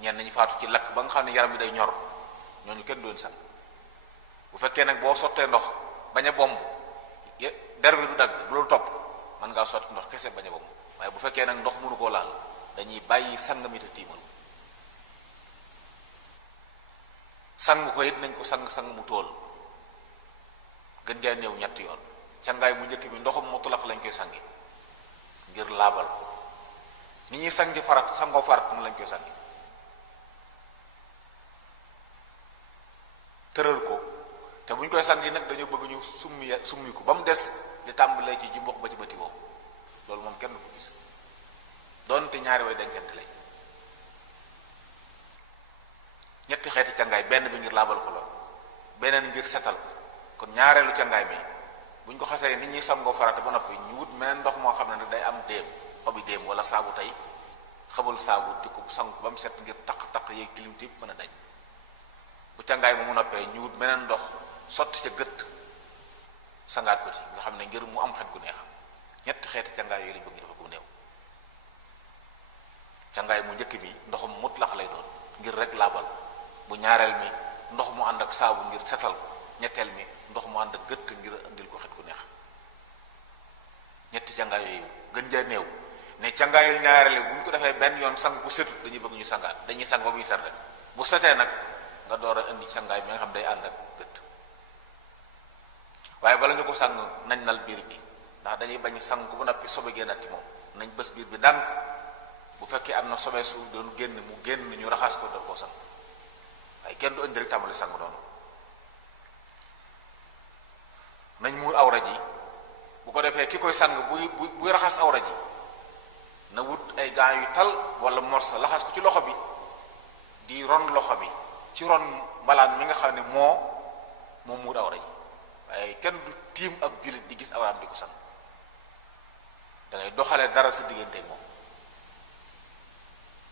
ñenn nañu faatu ci lakk ba nga xam ne yaram bi day ñor ñooñu kenn doon sang bu fekkee nag boo sottee ndox bañ a bomb der bi du dagg du loolu topp mën ngaa sotti ndox kese bañ a bomb waaye bu fekkee nag ndox mënu koo laal dañuy bàyyi sang mi te tiimal sang ko it nañ ko sang mu tool gën jaa néew ñetti yoon cangaay mu njëkk bi ndoxum mutlaq lañ koy sangi ngir laabal ko ni ñuy sangi farat sangoo farat mu lañ koy sangi tëral ko te bu ñu koy sangi nag dañoo bëgg ñu summi ko ba mu des di tàmbalee ci jumbox ba ci bëti woo loolu moom kenn du ko gis doonte ñaari way dencante lañ ñetti xeeti cangaay benn bi ngir laabal ko la beneen ngir setal kon ñaareelu cangaay mi bu ñu ko xasee nit ñi sangoo farata ba noppi ñu wut meneen ndox moo xam ne nag day am déem xobi déem wala saabu tey xabul saabu di ko sang ba mu set ngir taq yeeg tilim tiim mën a dañ bu cangaay mu noppee ñu wut meneen ndox sotti ca gët sangaat ko ci nga xam ne ngir mu am xet gu neex ñetti xeeti cangaay yooyu lañ bëgg ñu dafa ko néew cangaay mu njëkk bi ndoxum mutlax lay doon ngir rek laabal bu ñaareel mi ndox mu ànd ak saabu ngir setal ñetteel mi ndox mu ànd ak gëtt ngir andil ko xet gu neex ñetti cangaay yooyu gën jaa néew ne cangaayul ñaareel bu ñu ko defee benn yoon sang bu setut dañuy bëgg ñu sangaat dañuy sang ba muy set rek bu setee nag nga door a indi cangaay bi nga xam day ànd ak gëtt waaye bala ñu ko sang nañ nal biir bi ndax dañuy bañ sang ko ba noppi sobe génnati moom nañ bës biir bi ndànk bu fekkee am na sobe su doon génn mu génn ñu raxas ko daf koo sang waaye kenn du indi rek tàmbali sang doonu nañ muur awra ji bu ko defee ki koy sang buy raxas awra ji na wut ay gaa yu tal wala morsa laxas ko ci loxo bi di ron loxo bi ci ron mbalaan mi nga xam ne moo muur awra ji waaye kenn du tiim ab jullit di gis awraam di ko sang da ngay doxalee dara sa diggante moom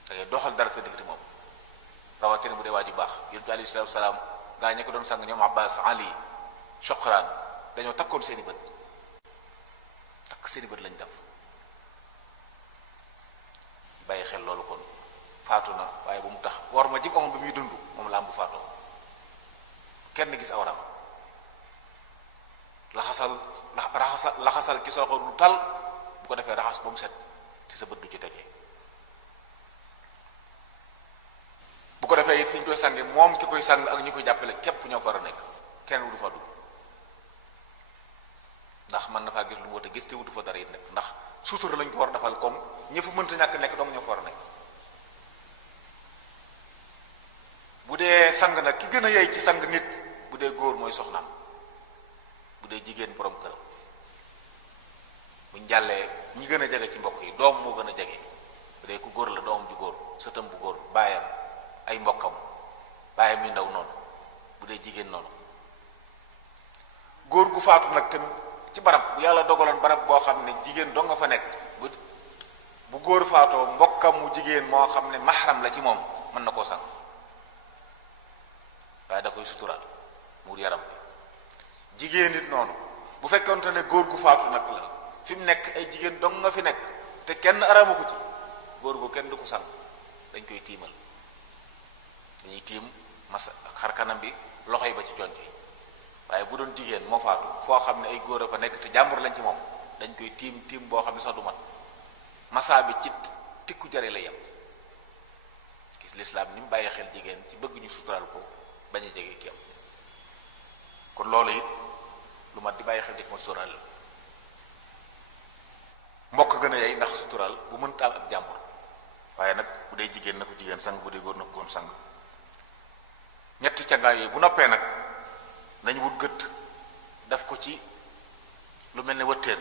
da ngay doxal dara sa diggante moom rawatina bu dee waa ji baax yonent bi alayhi salaatu salaam gaa ñi ko doon sang ñoom Abbas Ali Shokran dañoo takkoon seeni bët takk seeni bët lañ def bàyyi xel loolu kon faatu na waaye bu mu tax war ma jib amoon bi muy dund moom la am bu faatoo kenn gis awraam laxasal ci soxo lu tal bu ko defee raxas ba mu set ci sa bët du ci tegee bu ko defee defee it fi ñu koy sange moom ki koy sang ak ñi koy jàppale képp ñoo fa war a nekk kenn wutu fa dugg ndax mën na faa gis lu woote gis te wutu fa dara it nekk ndax sutura lañ ko war a defal kon ñi fa mënta ñàkk nekk dong ñoo fa war a nekk. bu dee sang nag ki gën a yey ci sang nit bu dee góor mooy soxnaam bu dee jigéen borom këram buñ jàllee ñi gën a jege ci mbokk yi doom moo gën a jege bu dee ku góor la doomam ju góor sëtam bu góor baayam ay mbokkam baayam yu ndaw noonu bu dee jigéen noonu góor gu faatu nag tamit ci barab bu yàlla dogaloon barab boo xam ne jigéen doo nga fa nekk bu góor faatoo mbokkam mu jigéen moo xam ne mahram la ci moom mën na koo sang waaye da koy suturaal muur yaram bi jigéen it noonu bu fekkonte ne góor gu faatu nag la fi mu nekk ay jigéen dong nga fi nekk te kenn aramu ko ci góor gu kenn du ko sang dañ koy tiimal dañuy tiim masa xar kanam bi loxo yi ba ci conc yi waaye bu doon jigéen moo faatu foo xam ne ay góor a fa nekk te jàmbur lañ ci moom dañ koy tiim boo xam ne sax du mat masa bi ci tikku jare la yem gis lislaam ni mu bàyyi xel jigéen ci bëgg ñu suturaal ko bañ a jege ki am kon loolu it lu mat di bàyyi xel dik ma sóoraal mbokk gën a yey ndax suturaal bu mënta am ak jàmbur waaye nag bu dee jigéen na ko jigéen sang bu dee góor na ko góor sang ñetti cangaay yooyu bu noppee nag nañ wut gëtt def ko ci lu mel ne wëttéen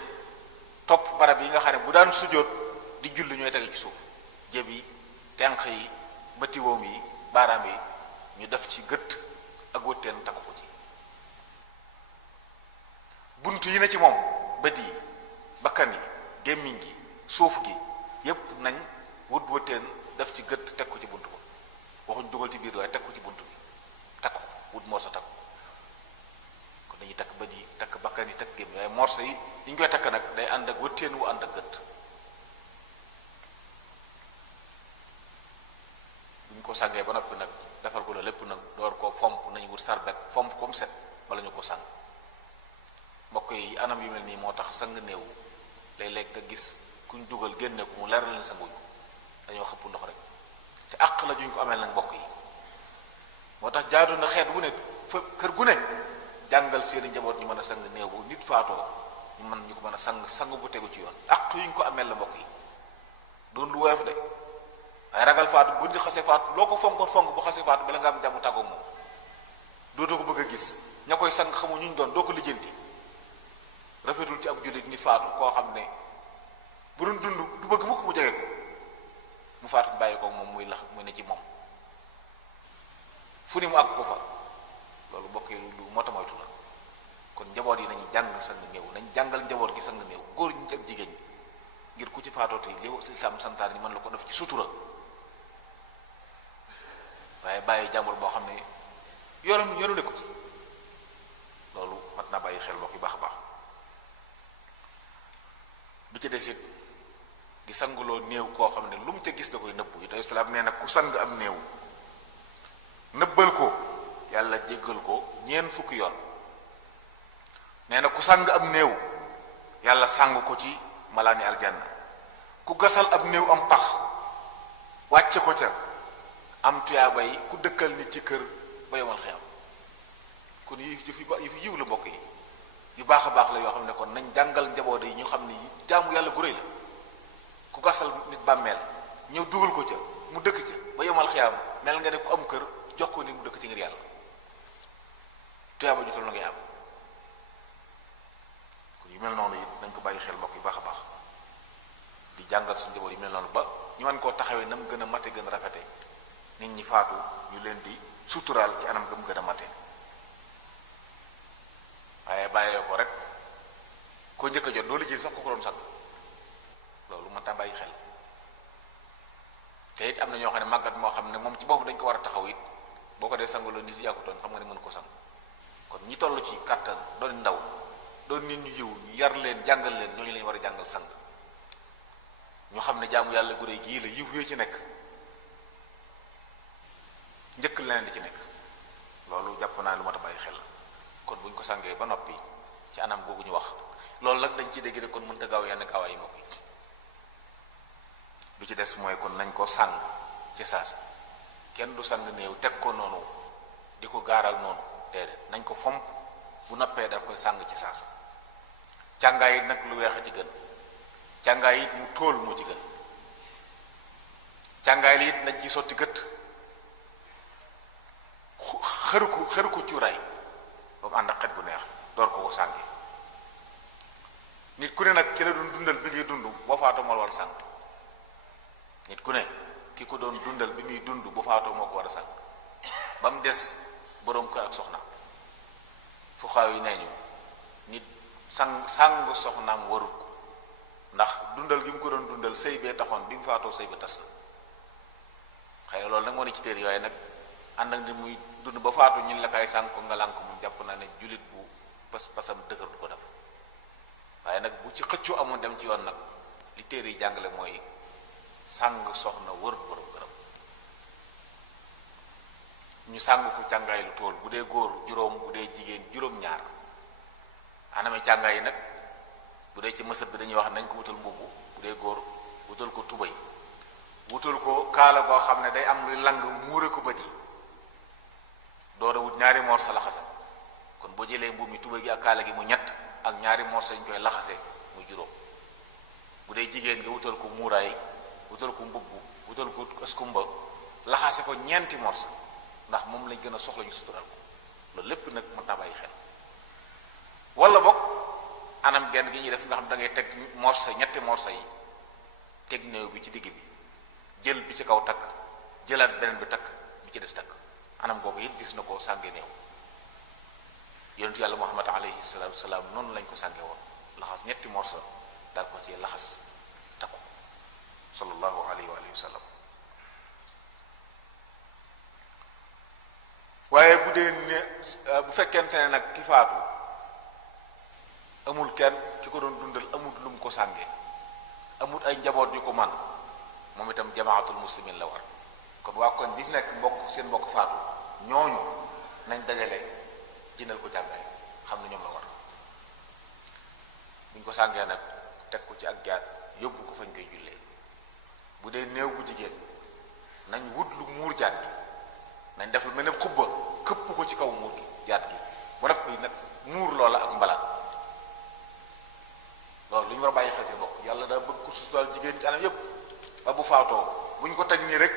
topp barab yi nga xam ne bu daan sujjóot di julli ñooy tege ci suuf jéb yi tenq yi bëtiwoom yi baaraam yi ñu def ci gëtt ak wëttéen takk ko ci bunt yi ne ci moom bët yi bakkan yi gémmiñ gi suuf gi yépp nañ wut wëttéen def ci gëtt teg ko ci bunt ko waxuñ dugal ci biir waaye teg ko ci bunt bi takk ko wut moo sa takk kon dañuy takk bët yi takk bakkan yi takk gémmiñ waaye morso yi ñu koy takk nag day ànd ak wëttéen wu ànd ak gëtt buñ ko sàngee ba noppi nag defal ko la lépp nag door koo fomp nañu wut sarbet fomp comme set bala ñu ko sàng mbokk yi anam yu mel nii moo tax sang néew léeg-léeg nga gis kuñ dugal génne ko mu leer leen sanguñu dañoo xëpp ndox rek te àq la juñ ko amee nag mbokk yi moo tax jaadu na xeet wu ne fa kër gu ne jàngal seeni njaboot ñu mën a sang néew bu nit faatoo ñu mën ñu ko mën a sang bu tegu ci yoon àq yuñ ko amee la mbokk yi doon lu woyof de waaye ragal faatu bu nit xasee faatu loo ko fonk bu xasee faatu bala nga am jàmm tàggoog moom dootoo ko bëgg a gis ña koy sang xamu ñu doon doo ko lijjanti rafetul ci ab jullit nit faatu koo xam ne bu doon dund du bëgg mukk mu jege ko mu faatu bàyyi ko moom muy lax muy ne ci moom fu ni mu àgg ko fa loolu mbokk yi lu mota moytu la kon njaboot yi nañu jàng sang néew nañ jàngal njaboot gi sang néew góor ñi ak jigéen ñi ngir ku ci faatooti li lislaam santaan ni mën la ko def ci sutura waaye bàyyi jàmbur boo xam ne yoonu nekku ci loolu mat naa bàyyi xel mbokk yi baax a baax bi ci desit di sanguloo néew koo xam ne lu mu ca gis da koy nëbbu yi islaam nee nag ku sang am néew nëbbal ko yàlla jéggal ko ñeent fukki yoon nee na ku sang am néew yàlla sang ko ci malaani aljanna ku gasal ab néew am pax wàcce ko ca am tuyaaba yi ku dëkkal nit ci kër ba yomal xiyam kon yi fi yiw la mbokk yi yu baax a baax la yoo xam ne kon nañ jàngal njaboot yi ñu xam ne jaamu yàlla gu rëy la ku gasal nit bàmmeel ñëw dugal ko ca mu dëkk ca ba yomal xiyam mel nga ne ku am kër jox ko nit mu dëkk ci ngir yàlla tuyaaba jutal na ngay am kon yu mel noonu it nañ ko bàyyi xel mbokk yu baax a baax di jàngal suñu njaboot yu mel noonu ba ñu mën koo taxawee na mu gën a mate gën a rafete nit ñi faatu ñu leen di suturaal ci anam ga mu gën a mate waaye bàyyee ko rek koo njëkk a jot doo lijjee sax ko doon sang loolu mën taa bàyyi xel te it am na ñoo xam ne màggat moo xam ne moom ci boppam dañ ko war a taxaw it boo ko dee sangaloo nit yaa ko doon xam nga ne mën ko sang kon ñi toll ci kàttan doon ndaw doon nit ñu yiw ñu yar leen jàngal leen ñooñu lañu war a jàngal sang ñu xam ne jaamu yàlla gu réy gii la yiw yooyu ci nekk njëkk leneen di ci nekk loolu jàpp naa lu mat a bàyyi xel la kon buñ ko sangee ba noppi ci anam googu ñu wax loolu nag dañ ci dégg rek kon mënta gaaw yenn gaawaay yi mbokk yi lu ci des mooy kon nañ ko sàng ci saasa kenn du sang néew teg ko noonu di ko gaaral noonu déedéet nañ ko fomp bu noppee daf koy sàng ci saasa. càngaay it nag lu weex a ci gën càngaay it mu tóol moo ci gën càngaay li it nañ ci sotti gët xëru ko cuuraay ba mu ànd ak xet gu neex door ko sàngi. nit ku ne nag ki la doon dundal bi ngay dund boo faatoo moo la war a sàng nit ku ne ki ko doon dundal bi muy dund bu faatoo moo ko war a sàng ba mu des boroom kër ak soxna fu xaaw yi nee ñu nit sàng soxnaam warut ko ndax dundal gi mu ko doon dundal sëy bee taxoon bi mu faatoo sëy ba tas na xëy na loolu nag moo ne ci téere yooyu nag ànd ak ni muy dund ba faatu ñun la kay sàng ko nga lànk mu jàpp naa ne jullit bu pasam dëgër du ko def waaye nag bu ci xëccoo amoon dem ci yoon nag li téere yi jàngale mooy sàng soxna wër borom këram ñu sàng ko càngaay lu tool bu dee góor juróom bu dee jigéen juróom-ñaar aname càngaay yi nag bu dee ci mësëb bi dañuy wax nañ ko wutal mbubb bu dee góor wutal ko tubay wutal ko kaala goo xam ne day am luy lang muure ko bët yi door a wut ñaari morso laxasa kon boo jëlee mbubb mi tubay gi ak kaala gi mu ñett ak ñaari morso ñu koy laxase muy juróom bu dee jigéen nga wutal ko muuraay wutal ko mbubb wutal ko askumba laxase ko ñeenti morso ndax moom lañ gën a soxla ñu sutural ko loolu lépp nag mën naa bàyyi xel wala bokk anam genn gi ñuy def nga xam da ngay teg morso ñetti morso yi teg néew bi ci digg bi jël bi ci kaw takk jëlaat beneen bi takk bi ci des takk anam googu it gis na ko sànge néew yonentu yàlla muhammad alayhi salaatu wasalaam noonu lañ ko sànge woon laxas ñetti morso daal ko ci laxas takku sallallahu alayhi wa sallam. waaye bu dee ne bu fekkente ne nag ki faatu amul kenn ki ko doon dundal amul lu mu ko sànge amul ay njaboot yu ko man moom itam jamaatul muslimin la war kon waa koñ bi fi nekk mbokk seen mbokk faatu ñooñu nañ dajale jëndal ko jàngale xam ne ñoom la war buñ ko sàngee nag teg ko ci ak jaat yóbbu ko fañ koy jullee bu dee néew bu jigéen nañ wut lu muur jaat gi nañ def lu mel ne xubba këpp ko ci kaw muur gi jaat gi bu def bi nag muur loola ak mbalaat loolu lu ñu war a bàyyi xel ci bokk yàlla daa bëgg ko suturaal jigéen ci anam yépp ba bu faatoo bu ñu ko teg nii rek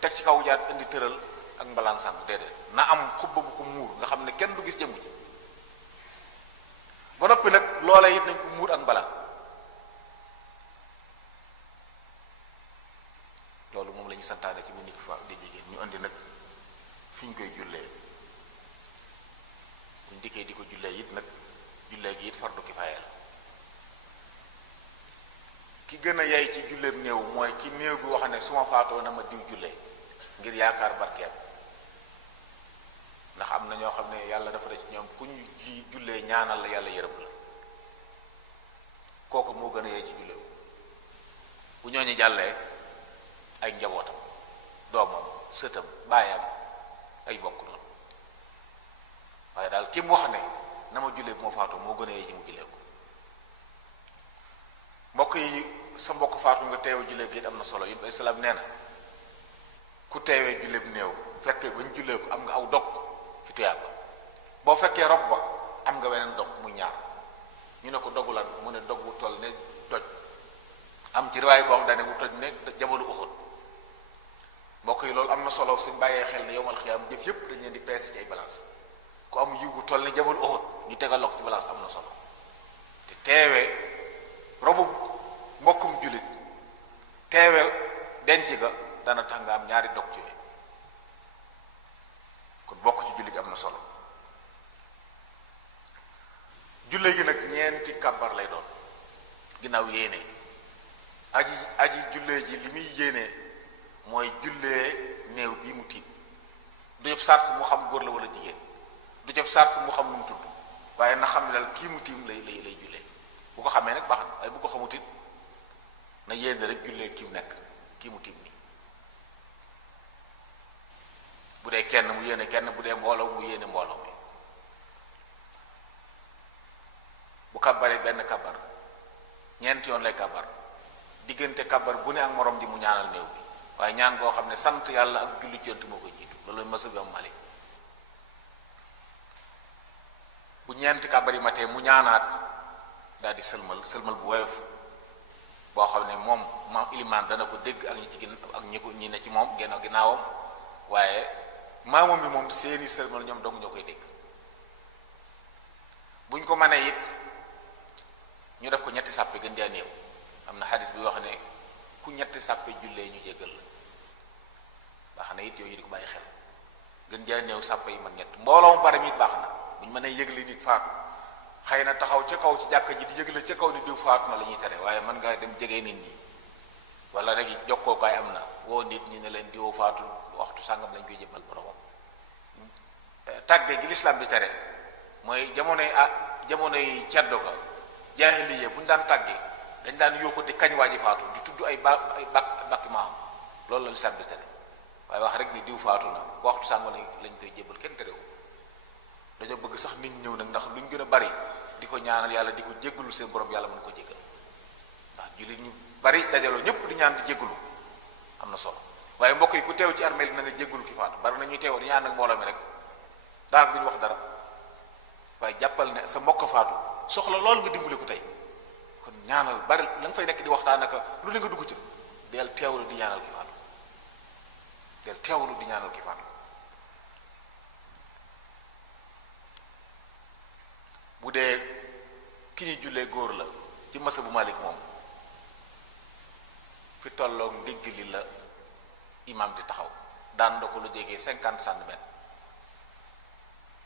teg ci kaw jaat indi tëral ak mbalaan sàng déedéet na am xubba bu ko muur nga xam ne kenn du gis jëmm ji ba noppi nag loola it nañ ko muur ak mbalaan loolu moom la ñu santaane ci bu nit fa di jigéen ñu indi nag fi ñu koy jullee buñ dikkee di ko jullee it nag jullee gi it fardu kifaaya la ki gën a yay ci julleem néew mooy ki néew bi wax ne su ma faatoo na ma diw jullee ngir yaakaar barkeem ndax am na ñoo xam ne yàlla dafa def ci ñoom ku ñu ji jullee ñaanal la yàlla yërëm la kooku moo gën a yay ci julleewu bu ñooñu jàllee ay njabootam doomam sëtam baayam ay bokk noonu waaye daal ki mu wax ne na ma jullee bu ma faatoo moo gën a yee ci mu jullee ko mbokk yi sa mbokk faatu nga teewe jullee gi it am na solo yi islaam nee na ku teewee jullee bu néew fekkee ba ñu jullee ko am nga aw dog ci tuyaaba boo fekkee rob ba am nga weneen dog mu ñaar ñu ne ko dogu lan mu ne dog wu toll ne doj am ci riwaay boo xam daane wu toj ne jabalu Uhud mbokk yi loolu am na solo suñ bàyyee xel ne yowmal xiyaam jëf yépp dañ leen di peese ci ay balance ku am yiw bu toll ne jabal Uhud ñu tegal ko ci balance am na solo te teewee robu mbokkum jullit teewee denc ga dana tax nga am ñaari dog ci we kon bokk ci jullit gi am na solo julle gi nag ñeenti kàbbar lay doon ginnaaw yéene aji jullee ji li muy yéene mooy jullee néew bii mu tiim du yëpp sart mu xam góor la wala jigéen du yëpp sart mu xam lu mu tudd waaye na xam ne daal kii mu tiim lay jullee bu ko xamee nag baax na waaye bu ko xamut it na yéene rek jullee kii mu nekk kii mu tiim nii bu dee kenn mu yéene kenn bu dee mbooloo mu yéene mbooloo mi bu kàbbaree benn kàbbar ñeenti yoon lay kàbbar diggante kàbbar bu ne ak morom ji mu ñaanal néew bi waaye ñaan goo xam ne sant yàlla ak julli ci yonent moo koy jiitu loolu mooy masab Imam Malik. bu ñeenti kàbbar yi matee mu ñaanaat daal di sëlmal bu woyof boo xam ne moom ilimaan dana ko dégg ak ñi ci gin ak ñi ne ci moom ginnaawam waaye maamoom bi moom seeni sëlmal ñoom dong ñoo koy dégg. buñ ko mënee it ñu def ko ñetti sàppe gën jaa néew. am na xadis bi wax ne ku ñetti sàppe jullee ñu jéggal la baax na it yooyu di ko bàyyi xel gën jaa néew sàppe yi man ñett mbooloo bari mi it baax na buñ mënee yëgle nit faatu xëy na taxaw ca kaw ci jàkka ji di yëgle ca kaw ni diw faatu na la ñuy tere waaye mën nga dem jege nit ñi wala rek jokkookaay am na woo nit ñi ne leen diwoo faatu waxtu sàngam lañ koy jëbbal boromam. tàgge gi lislaam bi tere mooy jamonoy ceddo ga jaahiliya bu ñu daan tàggee dañ daan yoo ko di kañ waa ji faatu di tudd ay bakki maam loolu la lislaam bi tere waaye wax rek ni diw faatu na waxtu sàngam lañ koy jébbal kenn terewu dañoo bëgg sax nit ñi ñëw nag ndax luñ gën a bari di ko ñaanal yàlla di ko jéggalu seen borom yàlla mën ko jéggal ndax jullit ñu bari dajaloo ñëpp di ñaan di jéggalu am na solo waaye mbokk yi ku teew ci armeel na nga jéggalu ki faatu bari na ñuy teew di ñaan ak mbooloo mi rek daal duñu wax dara waaye jàppal ne sa mbokk faatu soxla lool nga dimbali ko tey kon ñaanal bari la nga fay nekk di waxtaan ak lu ne nga dugg ca del teewlu di ñaanal ki faatu del teewlu di ñaanal ki faatu. bu dee ki ñuy jullee góor la ci masa bu Malik moom fi tolloog ndigg li la imam di taxaw daan da ko lu jegee 50 centimètres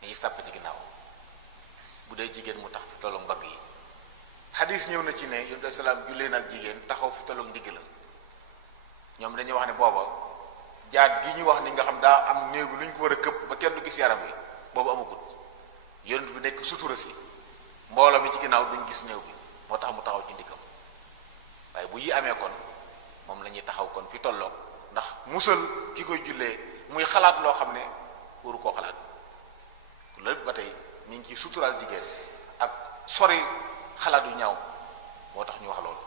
dañuy sàpp ci ginnaaw bu dee jigéen mu tax fi tolloog mbagg yi. xadis ñëw na ci ne yonent bi salaam jullee na ak jigéen taxaw fi tolloog ndigg la ñoom dañuy wax ne booba jaat gi ñu wax ni nga xam daa am néegu lu ñu ko war a këpp ba kenn du gis yaram wi boobu amagut yonent bi nekk sutura si mbooloo mi ci ginnaaw duñ gis néew bi moo tax mu taxaw ci ndiggam waaye bu yi amee kon moom la ñuy taxaw kon fi tolloog ndax musal ki koy jullee muy xalaat loo xam ne waru koo xalaat lépp ba tey mi ngi ciy suturaal jigéen ak sori xalaat yu ñaaw moo tax ñu wax loolu.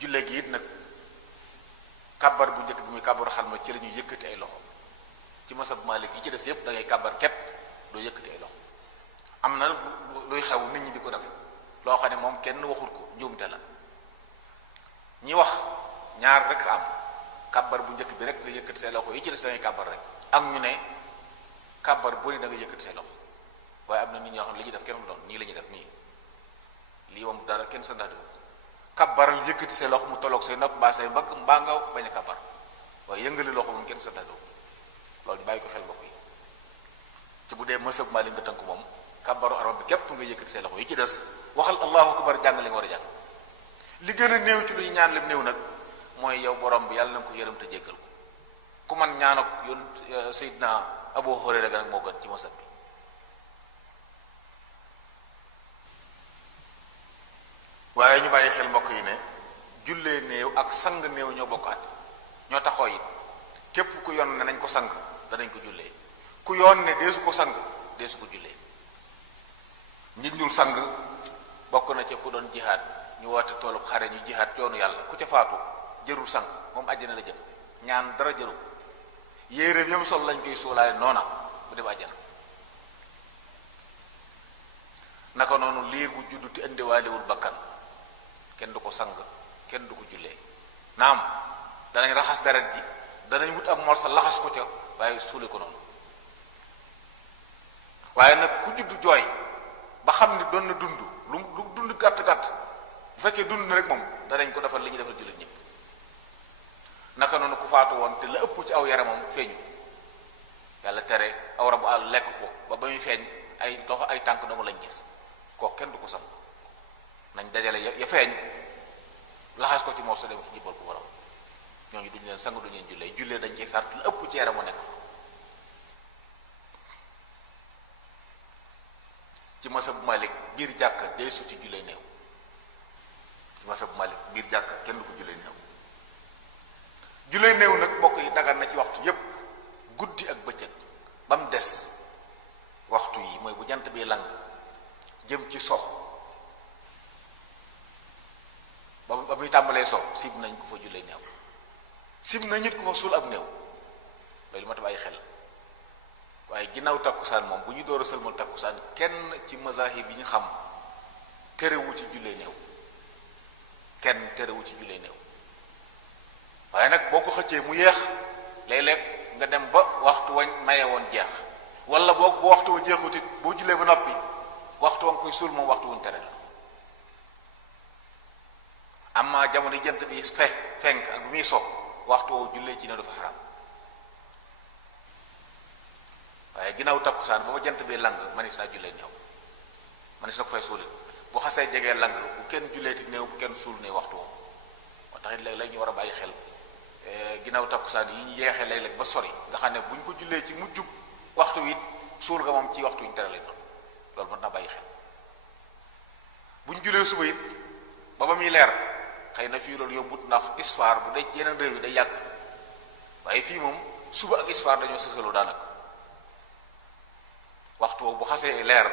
jullee gi it nag kàbbar bu njëkk bi muy kàbbaru xalma ci la ñuy yëkkati ay loxo ci masab Maalik yi ci des yëpp da ngay kàbbar képp doo yëkkati ay loxo am na luy xew nit ñi di ko def loo xam ne moom kenn waxul ko njuumte la ñi wax ñaar rek am kàbbar bu njëkk bi rek nga yëkkati say loxo yi ci des da ngay kàbbar rek ak ñu ne kàbbar bu ne da nga yëkkati say loxo waaye am na nit ñoo xam ne li ñuy def kenn doon nii la ñuy def nii lii moom dara kenn sa ndax kàbbaral yëkkati say loxo mu tolloog say nopp mbaa say mbagg mbaa nga bañ a kàbbar waaye yëngali loxo moom kenn sa ndax loolu ñu bàyyi ko xel mbokk yi te bu dee mësab maa li nga tënk moom kàbbaru arab bi képp nga yëkkati say loxo yi ci des waxal allahu akbar jàng li nga war a jàng li gën a néew ci luy ñaan lim néew nag mooy yow borom bi yàlla na nga ko yërëm te jéggal ko ku man ñaan ak yoon Seydina Abu Hurayra nag moo gën ci mësab bi. waaye ñu bàyyi xel mbokk yi ne jullee néew ak sang néew ñoo bokkaat ñoo taxoo it képp ku yoon ne nañ ko sang danañ ko jullee ku yoon ne deesu ko sang deesu ko jullee nit ñul sang bokk na ca ku doon jihaad ñu woote toolub xare ñu jihaad coonu yàlla ku ca faatu jërul sang moom àjjana la jëm ñaan dara jëru yéere bi sol lañ koy suulaale noona bu dem àjjana naka noonu liir bu juddu te indiwaalewul bakkan kenn du ko sang kenn du ko jullee naam danañ raxas deret ji danañ wut ab morsa laxas ko ca waaye suule ko noonu waaye nag ku juddu jooy ba xam ni doon na dund lu dund gàtt-gàtt bu fekkee dund na rek moom danañ ko defal li ñuy defal jullit ñëpp naka noonu ku faatu woon te la ëpp ci aw yaramam feeñu yàlla tere aw rabu àll lekk ko ba muy feeñ ay loxo ay tànk dong lañ gis kooku kenn du ko sang nañ dajale ya feeñ laxas ko ci morso dem ci jibbal ko borom ñooñu duñu leen sang duñu leen jullee dañ ci sart la ëpp ci yaram mu nekk ci masab Malik biir jàkka dee su ci jullee néew ci masab Malik biir jàkka kenn du ko jullee néew jullee néew nag bokk yi dagan na ci waxtu yépp guddi ak bëccëg ba mu des waxtu yi mooy bu jant bi lang jëm ci sox ba muy tàmbalee sib nañ ko fa jullee néew sib na nit ku fa suul ab néew loolu ma ta bàyyi xel waaye ginnaaw takkusaan moom bu ñu door a sëlmal takkusaan kenn ci mazahib yi ñu xam terewu ci jullee néew kenn terewu ci jullee néew waaye nag boo ko xëccee mu yéex léeg-léeg nga dem ba waxtu wañ maye woon jeex wala boog bu waxtu wa jeexut it boo jullee ba noppi waxtu wa nga koy suul moom waxtu wuñ tere la amma jamono jant bi fenk ak bu muy so waxtu woo jullee ci ne dafa xaram waaye ginnaaw takkusaan ba jant bi lang manis naa jullee néew manis na ko fay suulit bu xasee jegee lang bu kenn julleeti néew bu kenn suul ne waxtu woo moo taxit léeg-léeg ñu war a bàyyi xel ginnaaw takkusaan yi ñu yeexee léeg-léeg ba sori nga xam ne bu ñu ko jullee ci mujjug waxtu wi suul nga moom ci waxtu ñu tere lay doon loolu mën naa bàyyi xel bu ñu jullee suba it ba muy leer xëy na fii loolu yombut ndax isfaar bu dee yeneen réew yi day yàgg waaye fii moom suba ak isfaar dañoo sësaloo daanaka waxtu bu xasee leer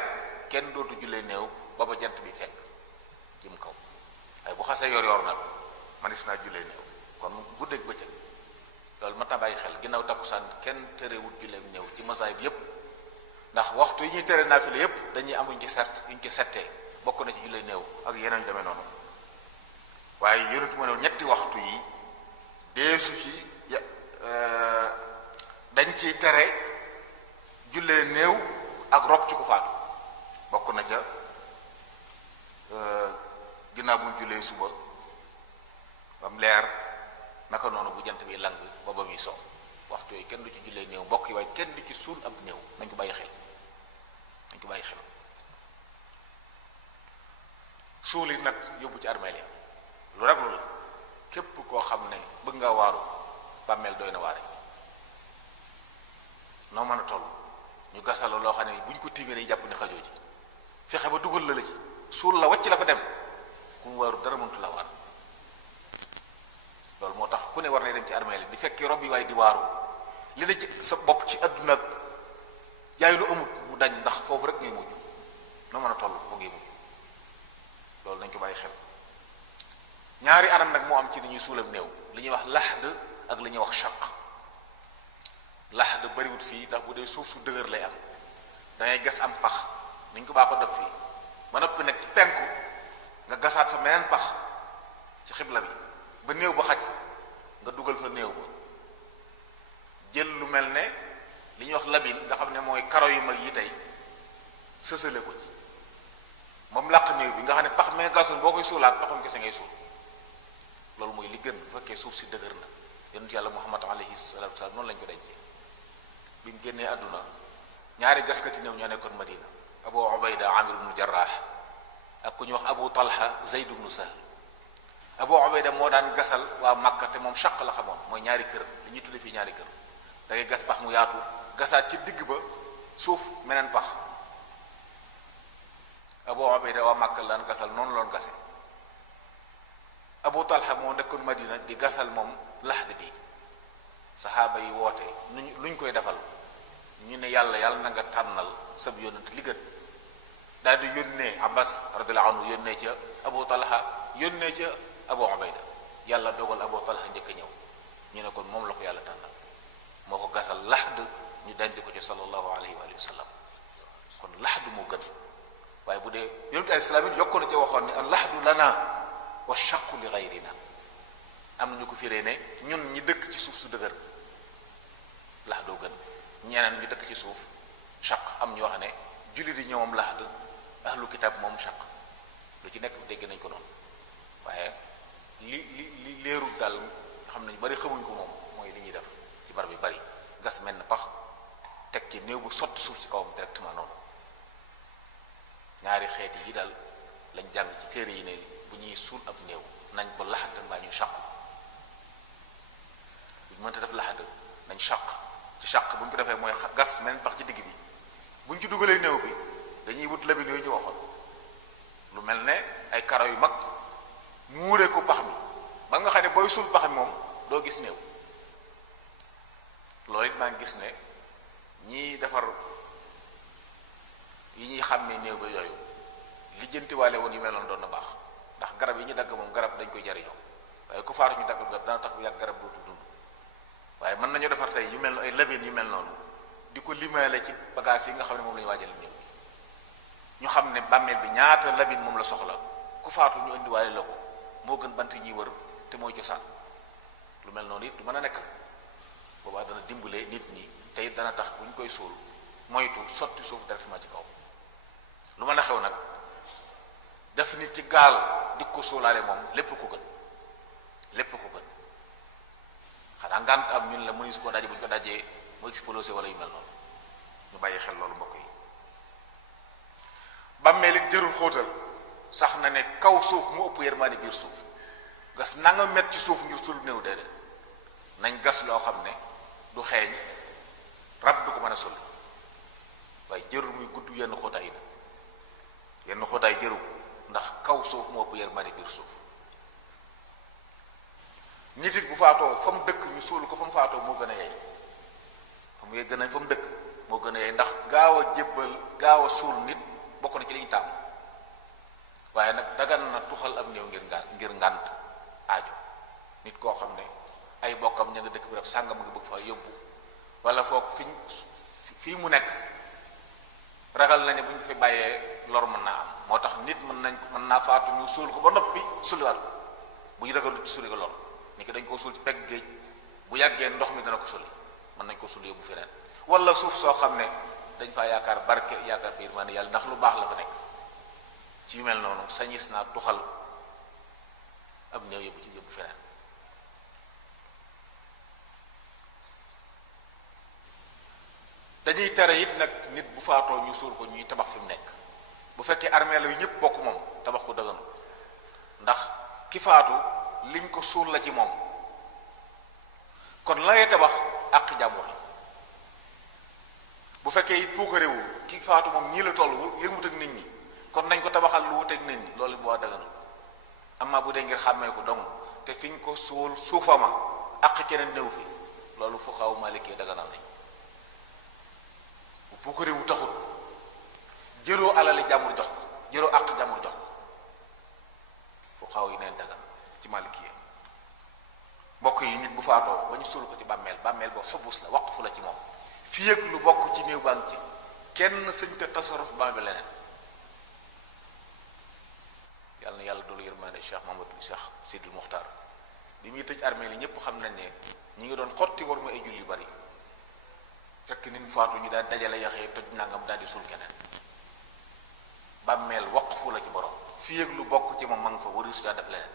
kenn dootu jullee néew ba jant bi fekk jëm kaw waaye bu xasee yor nag manis naa jullee néew kon guddeeg bëccëg loolu mat na bàyyi xel ginnaaw takkusaan kenn terewut jullee néew ci masaayib yépp ndax waxtu yi ñuy tere naafila yépp dañuy am yuñ ci settee bokk na ci jullee néew ak yeneen yu demee noonu waaye yonent mu ne ñetti waxtu yi deesu ci dañ ciy tere jullee néew ak rob ci ku faatu bokk na ca ginnaaw bu ñu jullee suba bam leer naka noonu bu jant bi lang ba muy so waxtu yi kenn du ci jullee néew mbokk yi waaye kenn du ci suul ab néew nañ ko bàyyi xel suul yi nag yóbbu ci armeel yi lu raglu la képp koo xam ne bëgg nga waaru bàmmeel doy na waare noo mën a toll ñu gasal loo xam ne bu ñu ko tiimee dañuy jàpp ne xajoo ci fexe ba dugal la ci suul la wàcc la fa dem ku mu waaru dara mëntu la waar loolu moo tax ku ne war na dem ci armeel di fekki rob yi waaye di waaru li na ci sa bopp ci àdduna ak jaay lu amut mu dañ ndax foofu rek ngay mujj noo mën a toll foo ngay mujj loolu nañ ko bàyyi xel ñaari anam nag moo am ci ni ñuy suulam néew li ñuy wax laxd ak li ñuy wax shaq laxd bariwut fii ndax bu dee suuf su dëgër lay am da ngay gas am pax niñ ko baa ko def fii ba noppi nag ci penku nga gasaat fa meneen pax ci xibla bi ba néew ba xaj fa nga dugal fa néew ba jël lu mel ne li ñuy wax labin nga xam ne mooy karo yu mag yi tey sësale ko ci moom làq néew bi nga xam ne pax mi nga gasoon boo koy suulaat paxum kese ngay suul loolu mooy li gën bu fekkee suuf si dëgër na yonent yàlla Muhammad alayhi salaatu wasalaam noonu lañ ko dencee bi mu génnee àdduna ñaari gaskati néew ñoo nekkoon Madina Abu Ubayda Amir ibnu Jarraax ak ku ñuy wax Abu Talha Zayd ibnu Sahl Abu Ubayda moo daan gasal waa Makka te moom shaq la xamoon mooy ñaari kër li ñuy tudde fii ñaari kër da ngay gas pax mu yaatu gasaat ci digg ba suuf meneen pax Abu Ubayda waa Makka la daan gasal noonu la doon gase Abu Talha moo nekkoon Madina di gasal moom laxd bi saxaaba yi woote luñ koy defal ñu ne yàlla na nga tànnal sab yónnent li gën daal di yónnee Abbas radiyallahu anhu yónnee ca Abu Talha yónnee ca Abu Ubayda yàlla dogal Abu Talha njëkk a ñëw ñu ne kon moom la ko yàlla tànnal moo ko gasal laxd ñu denc ko ci sallallahu alayhi wa sallam kon laxd moo gën waaye bu dee yonent alayhi salaam it yokku na ci waxoon ne al laxdu lana wa shaqu li gayrina am na ñu ko firee ne ñun ñi dëkk ci suuf su dëgër laxdoo gën ñeneen ñu dëkk ci suuf shaq am ñu wax ne jullit yi ñoomam laxd ahlu kitab moom shaq lu ci nekk dégg nañ ko noonu waaye li leerul daal xam nañ bari xamuñ ko moom mooy li ñuy def ci barab yu bari gas mel na pax teg ci néew bu sotti suuf ci kawam directement noonu ñaari xeeti yi daal lañ jàng ci téere yi ne bu ñuy suul ab néew nañ ko laxd mbaa ñu shaq bu ñu mënta def laxd nañ shaq ci shaq bu ñu ko defee mooy gas meneen pax ci digg bi bu ñu ci dugalee néew bi dañuy wut labin yooyu ñu waxoon lu mel ne ay karo yu mag muuree ko pax mi ba nga xam ne booy suul pax mi moom doo gis néew loolu it maa ngi gis ne ñiy defar yi ñuy xàmmee néew ba yooyu lijjantiwaale woon yu mel noonu doon na baax ndax garab yi ñu dagg moom garab dañ koy jariñoo waaye ku faatu ñu dagg garab dana tax bu yàgg garab dootu dund. waaye mën nañu defar tey yu mel ay labine yu mel noonu di ko limaale ci bagage yi nga xam ne moom la ñu waajal néew bi ñu xam ne bàmmeel bi ñaata labine moom la soxla ku faatu ñu indiwaale la ko moo gën bant yi wër te mooy cosaan. lu mel noonu it du mën a nekk la boobaa dana dimbale nit ñi te it dana tax bu ñu koy suul moytu sotti suuf directement ci kaw. lu mën a xew nag def nit ci gaal di ko suulaale moom lépp ko gën lépp ko gën xanaa ngànt am ñun la mënuñu su ko daje bu ñu ko dajee mu explosé wala yu mel noonu ñu bàyyi xel loolu mbokk yi. bàmmeel it jërul xóotal sax na ne kaw suuf mu ëpp yërmaane biir suuf gas nanga met ci suuf ngir suul néew déedéet nañ gas loo xam ne du xeeñ rab du ko mën a sul waaye jërul muy gudd yenn xóotaay yi nag yenn xóotaay jëru ko ndax kaw suuf mu ëpp yërmaane biir suuf. nit it bu faatoo fa mu dëkk ñu suul ko fa mu faatoo moo gën a yey fa mu gën a fa mu dëkk moo gën a yey ndax gaaw a jébbal gaaw a suul nit bokk na ci li ñu tàmm waaye nag dagan na tuxal am néew ngir ngànt aajo nit koo xam ne ay bokkam ña nga dëkk bi rek sàngam nga bëgg fa yóbbu wala foog fii mu nekk ragal nañu bu ñu fi bàyyee lor mën naa am moo tax nit mën naa faatu ñu suul ko ba noppi suliwaat bu ñu ragal ci suli ko lor ni ki dañ koo suul ci pegg géej bu yàggee ndox mi dana ko suli mën nañ ko suli yóbbu feneen wala suuf soo xam ne dañ faa yaakaar barke yaakaar fi yërmande yàlla ndax lu baax la fa nekk ci yu mel noonu sañis naa tuxal ab néew yóbbu feneen. dañuy tere it nag nit bu faatoo ñu suul ko ñuy tabax fi mu nekk bu fekkee armée la yu ñëpp bokk moom tabax ko dëgënu ndax ki faatu liñ ko suul la ci moom kon la ngay tabax àq jàmbur la bu fekkee it puukarewu ki faatu moom ñii la tolluwul yëngut ak nit ñi kon nañ ko tabaxal lu wuteeg nit ñi loolu boo dëgënu amma bu dee ngir xàmmee ko dong te fiñ ko suul suufama àq keneen néew fi loolu fu xaw maalikee daganal nañ bu puukarewu taxul jëroo alali jàmbur jox ko jëroo àq jàmbur jox ko fu xaw yi neen dagan ci maalikee mbokk yi nit bu faatoo ba ñu suul ko ci bàmmeel boo xubus la waqfu la ci moom fii ak lu bokk ci néew bànk ci kenn sëñ te tasaruf ba bi leneen yàlla na yàlla doolu yërmaande Cheikh Mamadou Cheikh Sidil Muxtaar bi muy tëj armée li ñépp xam nañ ne ñi ngi doon xotti war ma ay julli yu bari fekk nit mu faatu ñu daal dajale yaxee toj nangam daal di suul keneen bàmmeel waqfu la ci borom fii ak lu bokk ci moom ma nga fa wari su caa def leneen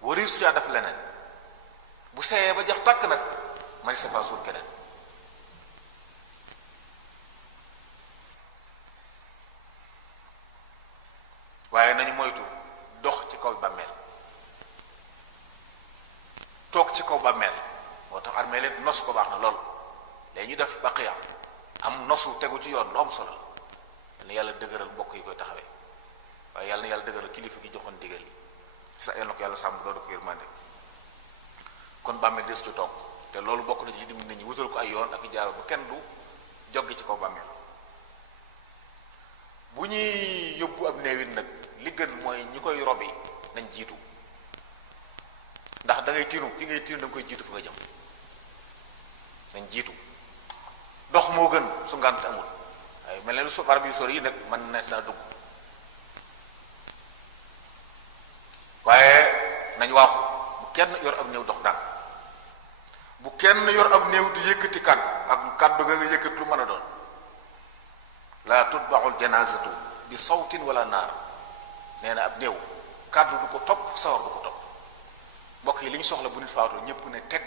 wari su caa def leneen bu seeyee ba jax tàkk nag mani sa faa suul keneen waaye nañu moytu dox ci kaw bàmmeel toog ci kaw bàmmeel moo tax armeel it nos ko baax na lool léegi ñu def baqiya am nosu tegu ci yoon lu am solo yal na yàlla dëgëral mbokk yi koy taxawee waaye yàlla na yàlla dëgëral kilifa gi joxoon digal yi sa yal na ko yàlla sàmm doon ko yërmande kon bàmmeel des ci toog te loolu bokk na ci dim nit ñi wutal ko ay yoon ak jaaro bu kenn du joggi ci kaw bàmmeel bu ñuy yóbbu ab néewit nag li gën mooy ñi koy robi nañ jiitu ndax da ngay tiinu ki ngay tiinu da nga koy jiitu fa nga jëm nañ jiitu dox moo gën su ngànt amul waaye mel ne lu barab yu sori yi nag mën na sa dugg waaye nañ waaxu bu kenn yor ab néew dox ndànk bu kenn yor ab néew di yëkkati kàddu ak kàddu ga nga yëkkati lu mën a doon la tutbaxul janazatu bi sawtin wala naar nee na ab néew kàddu du ko topp sawar du ko topp mbokk yi li ñu soxla bu nit faatu ñépp ne teg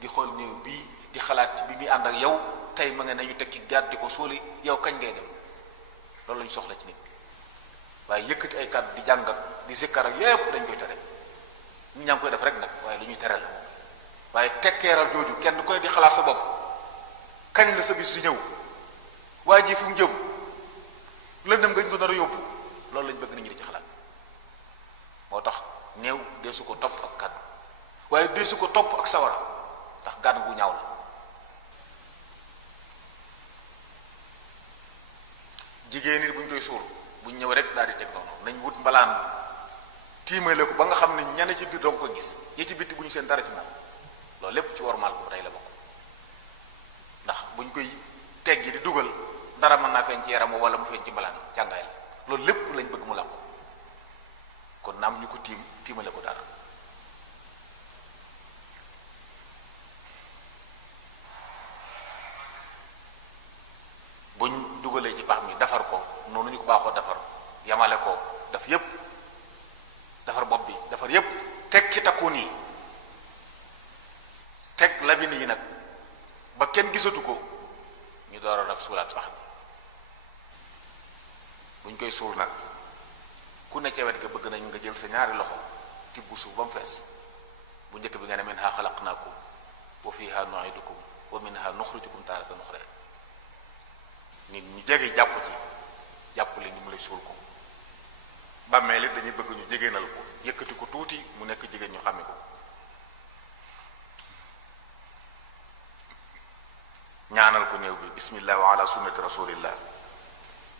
di xool néew bii di xalaat ci bi muy ànd ak yow tey ma nga nañu teg ci gàtt di ko suuli yow kañ ngay dem loolu la ñu soxla ci nit waaye yëkkati ay kàddu di jàngat di sikkar ak yépp dañ koy tere ñi ñaa ngi koy def rek nag waaye lu ñuy tere la waaye tekkeeral jooju kenn du koy di xalaat sa bopp kañ la sa bis di ñëw waa ji fu mu jëm lëndëm nga ñu ko nar a yóbbu loolu lañ bëgg nit ñi di ci xalaat moo tax néew deesu ko topp ak kàddu waaye deesu ko topp ak sawara ndax gàddu gu ñaaw la jigéen nit bu ñu koy suul bu ñu ñëw rek daal di teg noonu nañ wut mbalaan tiimale ko ba nga xam ne ñane ci biir dong ko gis yi ci bitti bu ñu seen dara ci moom loolu lépp ci wormaal ko tey la bokk ndax buñ koy teggi di dugal dara mën naa feeñ ci yaram wala mu feeñ ci mbalaan càngaay la loolu lépp lañ bëgg mu làqu kon naam ñu ko tiimale ko dara buñ dugalee ci pax mi defar ko noonu ñu ko baaxoo defar yamale ko daf yépp defar bopp bi defar yépp teg ci takkuun yi teg labin yi nag ba kenn gisatu ko ñu door a nag suulaat pax bi buñ koy suul nag ku ne ca wet ga bëgg nañ nga jël sa ñaari loxo tibb suuf ba mu fees bu njëkk bi nga ne minhaa xalaqnaakum wa fiihaa nu'iidukum wa minhaa nuxrijukum taaratan uxraa nit ñu jege jàpp leen ni mu lay suul ko bàmmeel it dañuy bëgg ñu jegeenal ko yëkkati ko tuuti mu nekk jigéen ñu xàmme ko ñaanal ko néew bi bismillah wa ala sunnati rasulillah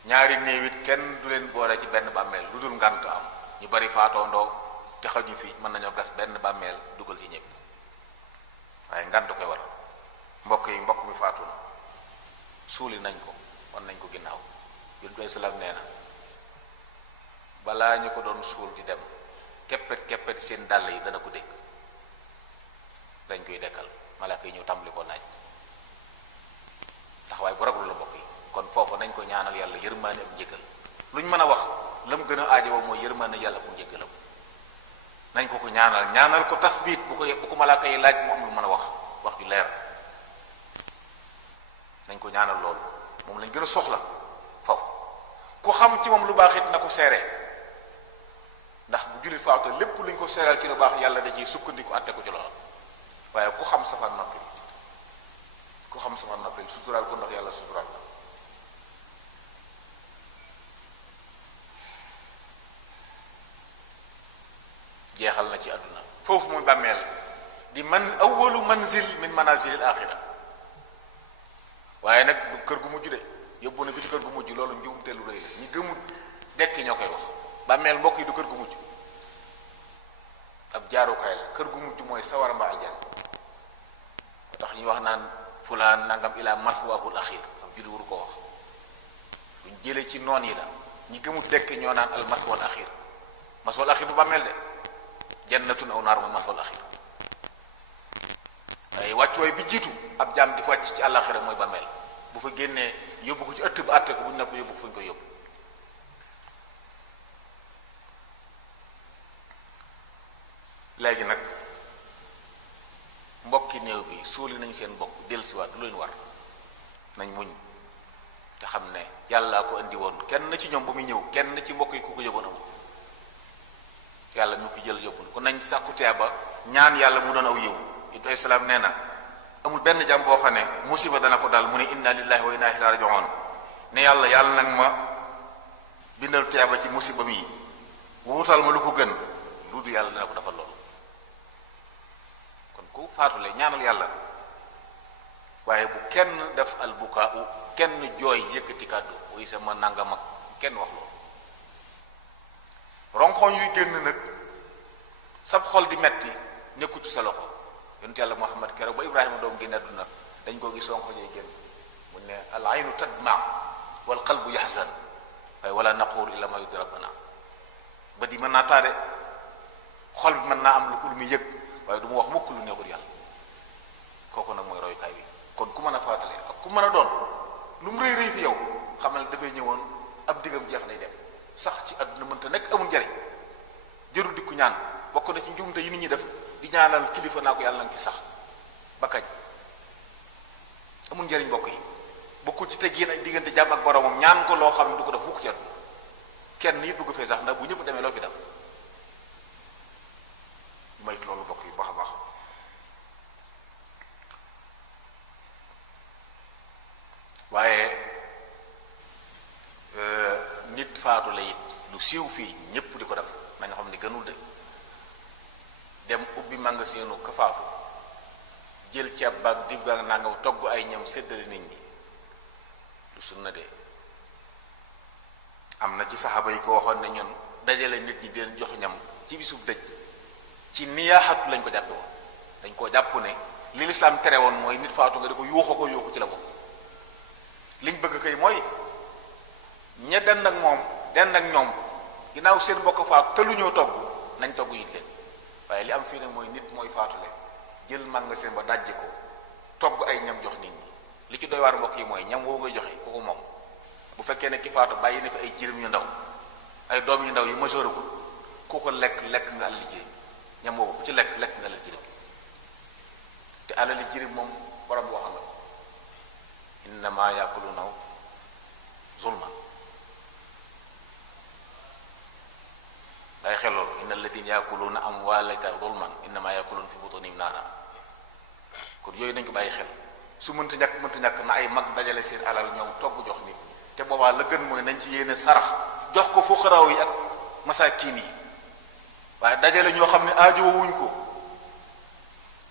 ñaari néew it kenn du leen boole ci benn bàmmeel lu dul ngànt am ñu bari faatoondoo te xaju fi mën nañoo gas benn bàmmeel dugal ci ñépp waaye ngànt koy waral mbokk mi faatu na suuli nañ ko wan nañ ko ginnaaw yonent bi salaam nee na balaa ñu ko doon suul di dem keppet seen dàll yi dana ko dégg dañ koy dekkal malaaka yi ñëw tàmbali ko laaj ndax waaye bu raglu la mbokk yi kon foofu nañ ko ñaanal yàlla yërmaane ak njëggal luñ mën a wax la mu gën a aajowoo mooy yërmaane yàlla ko njëggalam nañ ko ñaanal ko tasbiit bu ko malaaka yi laaj mu am lu mën a wax ju leer nañ ko ñaanal loolu moom lañ gën a soxla foofu ku xam ci moom lu baax it na ko seeree ndax bu jullit faatu lépp luñ ko seereel ci lu baax yàlla da ciy sukkandiku àtte ko ci loolu waaye ku xam safar noppi suturaal ko ndax yàlla suturaal la jeexal na ci àdduna foofu muy bàmmeel di man awwalu manzil min manazilil axira waaye nag du kër gu mujj de yóbbu na ko ci kër gu mujj loolu njuumte lu rëy la ñi gëmul dekki ñoo koy wax bàmmeel mbokk yi du kër gu mujj ab jaarukaay la kër gu mujj mooy sawara mbaa ajjan moo tax ñuy wax naan fulaan nangam ilaa maswaahul axir ab julli waru ko wax luñ jëlee ci noon yi la ñi gëmul dekki ñoo naan al maswal axir maswal axir du bàmmeel de jannatun aw naar mooy maswal axir waaye wàccuwaay bi jiitu ab jaam di fa wàcc ci àllaaxira mooy bàmmeel bu fa génnee yóbbu ko ci ëtt ba àtte ko bu ñu nepp yóbbu ko fu ñu koy yóbbu léegi nag mbokki néew bi suuli nañ seen mbokk dellusiwaat lu leen war nañ muñ te xam ne yàllaa ko indi woon kenn ci ñoom ba muy ñëw kenn ci mbokk yi ku ko yëgoon amul yàlla mi ko jël yóbbul kon nañ sàkku ba ñaan yàlla mu doon aw yiw Ibrahima salaam nee na amul benn jàmm boo xam ne musiba dana ko dal mu ne inna lillahi wa inna ilayhi raji'un ne yàlla nag ma bindal tuyaaba ci musiba mi wuutal ma lu ko gën lu du yàlla dana ko defal loolu kon ku faatule ñaanal yàlla waaye bu kenn def al bukaau kenn jooy yëkkati kàddu wuy sama nangam ak kenn wax loolu ronkoñ yuy génn nag sab xol di metti nekku ci sa loxo yonent yàlla Muhammad keroog ba Ibrahima doom génn àdduna dañ koo gis ronkoñ yi génn mu ne al aynu tadma wal qalbu yaxzan waaye wala naqur illa ma yurdi rabbana ba di mën naa taade xol bi mën naa am lu muy yëg waaye du mu wax mukk lu neexul yàlla kooku nag mooy royukaay bi kon ku mën a faatale ak ku mën a doon lu mu rëy rëy fi yow xamal dafay ñëwoon ab diggam jeex lay dem sax ci àdduna mënta nekk amul njariñ jërul dikku ñaan bokk na ci njuumte yi nit ñi def di ñaanal kilifa naa ko yàlla na nga fi sax ba kañ amul njariñ bokk yi bokkul ci teg yéen ay diggante jàmm ak boromam ñaan ko loo xam ne du ko def mukk ci àdduna kenn nit dugg fee sax ndax bu ñëpp demee loo fi def maytu loolu bokk yi baax a baax waaye nit faatu la it lu siiw fii ñépp di ko def nañu xam ne gënul de dem ubbi magasin ka faatu jël ceeb baag diw gaag naa nga togg ay ñam séddale nit ñi lu sunna de am na ci saxaaba yi ko waxoon ne ñun dajale nit ñi di leen jox ñam ci bisub dëj ci niyaaxatu lañ ko jàppe woon dañ koo jàpp ne li lislaam tere woon mooy nit faatu nga di ko yuuxu ci la bokk liñ bëgg kay mooy ña den ak moom den ak ñoom ginnaaw seen mbokk faatu te lu ñoo togg nañ togg yit leen waaye li am fii nag mooy nit mooy faatu leen jël magasin ba dajji ko togg ay ñam jox nit ñi li ci doy waar mbokk yi mooy ñam woo ngay joxe ku ko moom bu fekkee ne ki faatu bàyyi na fi ay jirim yu ndaw ay doom yu ndaw yu majeur ko ku ko lekk nga alali jirim ñam woowu ku ci lekk nga alali jirim te alali jirim moom borom bi waxal na ko innama yakuluna zulman day xel loolu inna alladina yakuluna amwalaka zulman innama yakuluna fi butunihim naara kon yooyu nañ ko bàyyi xel su mënta ñàkk na ay mag dajale seen alal ñëw togg jox nit te boobaa la gën mooy nañ ci yéene sarax jox ko fuqaraaw yi ak masaakiin yi waaye dajale ñoo xam ne aajowuñ ko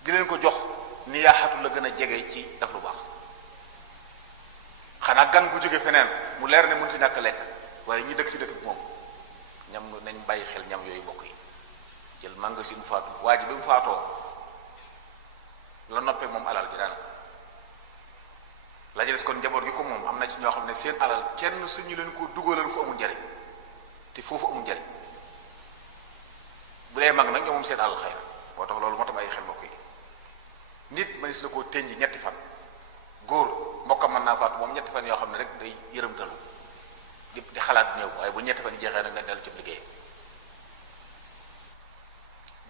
di leen ko jox ni yaaxatu la gën a jege ci def lu baax xanaa gan bu jóge feneen mu leer ne mënta ñàkk lekk waaye ñi dëkk ci dëkk bi moom ñam nañ bàyyi xel ñam yooyu bokk yi jël magasin bu faatu waa ji bi mu faatoo la noppee moom alal ji daanaka la des kon njaboot gi ko moom am na ci ñoo xam ne seen alal kenn suñu leen ko dugalal fu amul njariñ te foofu amul njariñ bu dee mag nag ñoo moom seen alal xëy na moo tax loolu moo tax bàyyi xel mbokk yi nit mënees na koo tënji ñetti fan góor mbokkam mën naa faatu moom ñetti fan yoo xam ne rek day yërëmtalu di xalaat ñëw waaye bu ñetti fan yi jeexee nag nga dellu ci liggéey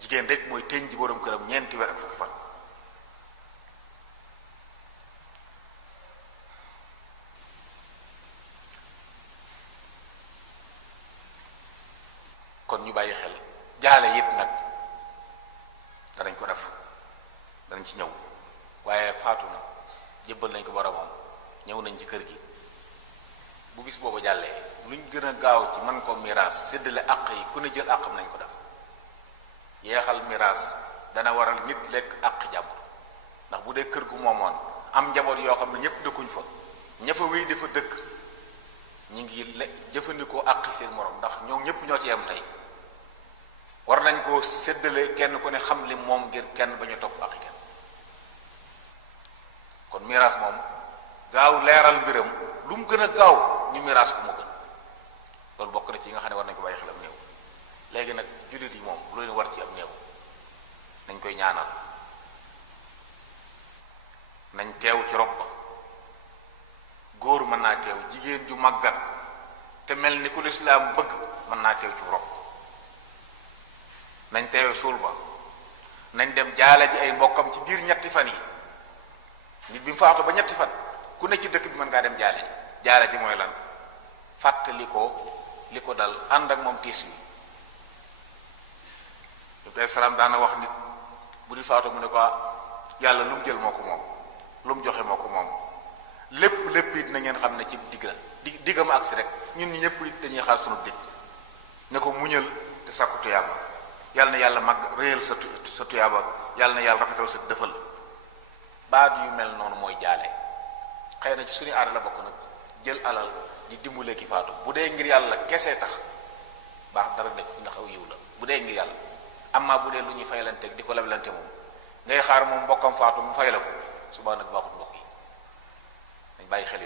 jigéen rek mooy tënji borom këram ñeenti weer ak fukki fan kon ñu bàyyi xel jaale it nag danañ ko def danañ ci ñëw waaye faatu na jébbal nañ ko boromam ñëw nañ ci kër gi bu bis boobu jàllee luñ gën a gaaw ci man ko miraas séddale àq yi ku ne jël àqam nañ ko def yeexal miraas dana waral nit lekk àq jàmbur ndax bu dee kër gu moomoon am njaboot yoo xam ne ñëpp dëkkuñ fa ña fa wéy dafa dëkk ñi ngi jëfandikoo àqi seen morom ndax ñoom ñëpp ñoo ci yem tey war nañ koo séddale kenn ku ne xam li moom ngir kenn ba ñu topp àqi kenn kon miraas moom gaaw leeral mbiram lu mu gën a gaaw ñu miraas ko moo gën loolu bokk na ci yi nga xam ne war nañ ko bàyyi xel am néew léegi nag jullit yi moom lu leen war ci am néew nañ koy ñaanal nañ teew ci rob ba góor mën naa teew jigéen ju màggat te mel ni ku lislaam bëgg mën naa teew ci rob nañ teewe suul ba nañ dem jaale ji ay mbokkam ci biir ñetti fan yi nit bi mu faatu ba ñetti fan ku ne ci dëkk bi mën ngaa dem jaale ji mooy lan fàttali ko li ko dal ànd ak moom tiis wi Ibrahima salaam daana wax nit bu di faatu mu ne ko yàlla lu mu jël moo ko moom lu mu joxe moo ko moom lépp it na ngeen xam ne ci digg la diggam agsi rek ñun ñi ñëpp it dañuy xaar sunu digg ne ko muñal te sàkku tuyaaba yàlla na yàlla mag réyal sa tuyaaba yàlla na yàlla rafetal sa dëfal baat yu mel noonu mooy jaale xëy na ci suñu aada la bokk nag jël alal di dimbale ki faatu bu dee ngir yàlla kese tax baax dara nekk ndax aw yiw la bu dee ngir yàlla amma bu dee lu ñuy faylanteeg di ko leblante moom ngay xaar moom mbokkam faatu mu fay la ko subaa nag baaxut mbokk yi nañ bàyyi xel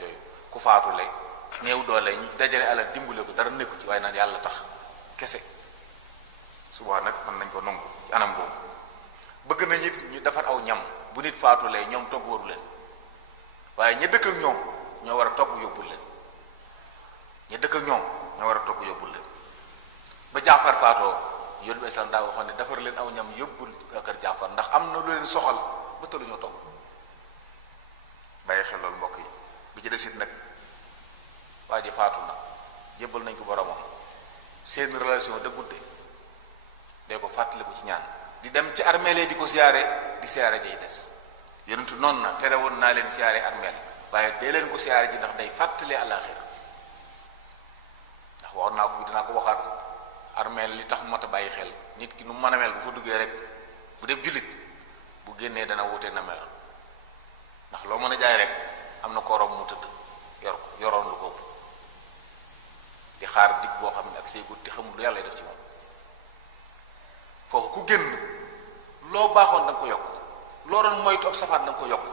yooyu ku faatule néew doole ñu dajale alal dimbale ko dara nekku ci waaye naan yàlla tax kese subaa nag mën nañ ko nangu ci anam boobu bëgg na nit ñu defar aw ñam bu nit faatulee ñoom togg waru leen waaye ña dëkk ak ñoom ñoo war a togg yóbbul leen ba Jaafar faatoo yónni bi islam daa waxoon ne defar leen aw ñam yóbbul kër Jaafar ndax am na lu leen soxal ba tëlu ñoo togg bàyyi xel loolu mbokk yi bi ci desit nag waa ji faatu na jébbal nañ ko boromam seen relation de gudde dee ko fàttaliku ci ñaan di dem ci armeel di ko siyaare di siyaare jay des yonentu noonu na tere woon naa leen siyaare armeel waaye dee leen ko siyaare ji ndax day fàttali àllaaxira ndax waxoon naa ko dinaa ko waxaat armeel li tax mat a bàyyi xel nit ki nu mën a mel bu fa duggee rek bu def jullit bu génnee dana wute na mel ndax loo mën a jaay rek am na koroom mu tëdd yoroon lu ko di xaar dig boo xam ne ak seegut te xamul lu yàlla def ci moom. foofu ku génn loo baaxoon da nga ko yokk, loo doon moytu ab safaat da nga ko yokk,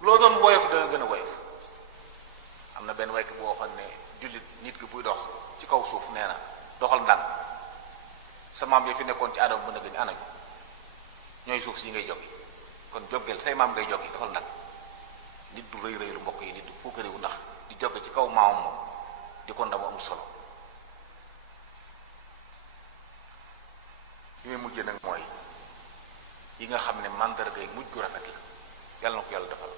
loo doon woyof da nga gën a woyof. am na benn wayk boo xam ne jullit nit ki buy dox ci kaw suuf nee na doxal ndànk, sa maam yi fi nekkoon ci aadama mën a gën anañu ñooy suuf si ngay jóge, kon jógeel say maam ngay jóge, doxal ndànk. nit du rëy rëy lu mbokk yi, nit du puukariwu ndax di jóge ci kaw maamam moom di ko ndamu am solo. li muy mujjee nag mooy yi nga xam ne màndargay mujj gu rafet la, yàlla na ko yàlla defal.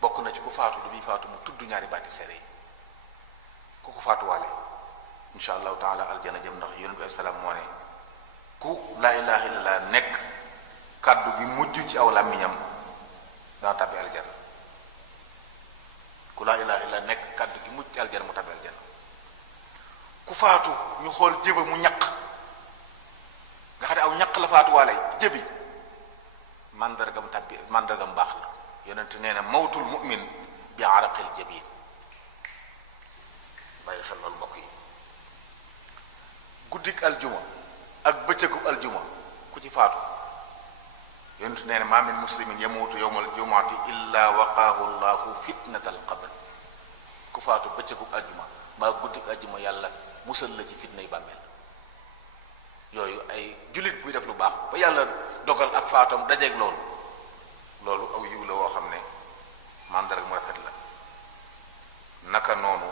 bokk na ci ku faatu du muy faatu mu tudd ñaari baati seere yi. ku ko faatuwaale insha allahu taala aljana jëm, ndax yonent bi salaam moo ne ku laa ilaha illallah nekk kàddu gi mujj ci aw làmmiñam dana tàbbi aljana. ku laa ilaha illallah nekk kàddu gi mujj ci aljana mu tàbbi aljana. ku faatu ñu xool jëba mu ñaq nga xam ne aw ñaq la faatuwaale jëbi mandargam tàbbi, mandargam baax la. yonent nee na mawtul mu'min bi araqil jabin. bàyyi xel loolu mbokk yi. guddik aljuma ak bëccëgu aljuma ku ci faatu yonent nee na maa min muslimin yamuutu yawmal jumuati illa waqaahu llahu fitnatal qabr. ku faatu bëccëgu aljuma mbaa guddik aljuma yàlla musal la ci fitnay bàmmeel. yooyu ay jullit buy def lu baax ba yàlla dogal ak faatam dajeeg loolu aw yiw la woo xam ne mandarga mu rafet la. naka noonu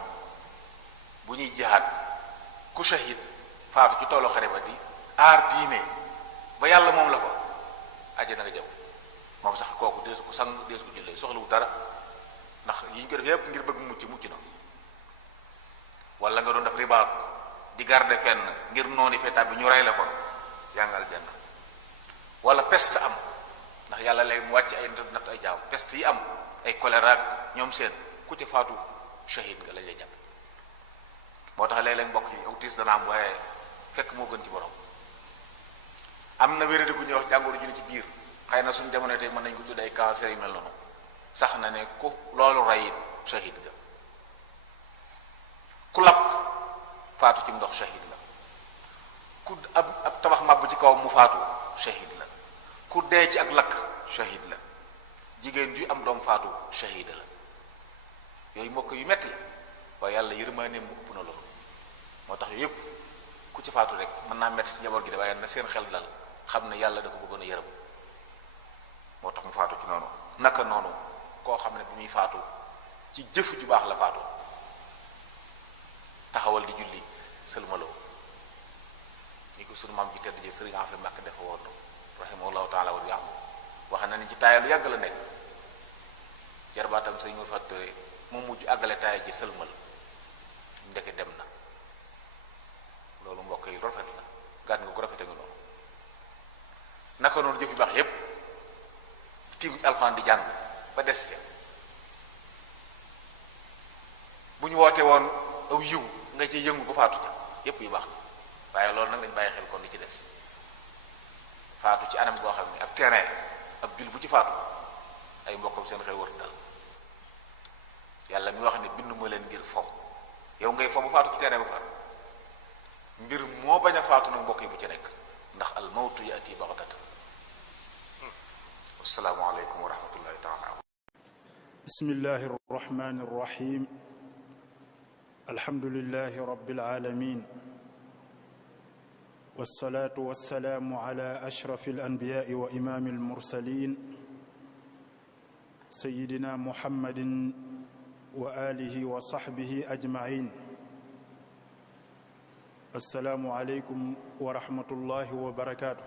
bu ñuy jihaad ku shahid faatu ci toolu xare ba di aar diine ba yàlla moom la ko àjjana nga jëm. moom sax kooku deesu ko sang deesu ko jullee soxlawu dara, ndax yi ñu ko def yépp ngir bëgg mucc na. wala nga doon def ribaat di garder fenn ngir noonu fee tàbbi ñu rey la fa yaa ngi aljanna. wala peste am, ndax yàlla léegi mu wàcc ay natt ay jaam, peste yi am ay choléra ak ñoom seen, ku ci faatu shahid nga lañ lay jàpp. moo tax léeg-léeg mbokk yi aw tiis dana am, waaye fekk moo gën ci borom. am na wéradi gu ñuy wax jàngoro ju ne ci biir, xëy na suñu jamono tey mën nañ ko tudd ay cancer yu mel noonu, sax na ne ku loolu rey shahid nga. ku lab faatu ci ndox shahid la. ku ab tabax màbb ci kawam mu faatu shahid la. ku dee ci ak lakk shahid la. jigéen ju am doom faatu shahida la. yooyu mbokk yu metti la, waaye yàlla yërmaaneem mu ëpp na loolu. moo tax yooyu yëpp ku ci faatu rek mën naa metti ci njaboot gi de, waaye na seen xel dal xam ne yàlla da ko bëggoon a yërëm, moo tax mu faatu ci noonu. naka noonu koo xam ne bi muy faatu ci jëf ju baax la faatu, taxawal di julli sëlmaloo, ni ko sunu maam ji tedd ji sëriñ Afia Mbàkke dafa woon rahimahullahu taala wa yàqu wax na ni ci taaya lu yàgg la nekk. jarbaatam sëñ Mor Fatou mu mujj àggale taaya ji sëlmal, ndeke dem na. loolu mbokk yi rafet la, gaat nga ko rafete nga noonu. naka noonu jëf yu baax yépp tiim alxuraan di jàng ba des ca. bu ñu wootee woon aw yiw nga ci yëngu ba faatu ca, yépp yu baax la. waaye loolu nag dañ bàyyi xel kon li ci des. faatu ci anam goo xam ne ab terrain ab jul bu ci faatu ay mbokkam seen xel wër dal. yàlla mi wax ne bindu ma leen ngir fo, yow ngay fo bu faatu ci terrain bu faatu. mbir moo bañ a faatu nag mbokk yi bu ci nekk, ndax al mawtu yaati baxtatan. wassalaamu aleykum wa rahmatullahi taala. bismillahi arrahmani arrahim. alhamdulillahi rabbil alamin. wassalatu wassalamu ala ashraf alanbiyai wa imam almursalin sayidina muhammadin wa alihi wa sahbihi ajmain. assalaamu aleykum wa rahmatullahi wa barakaatu.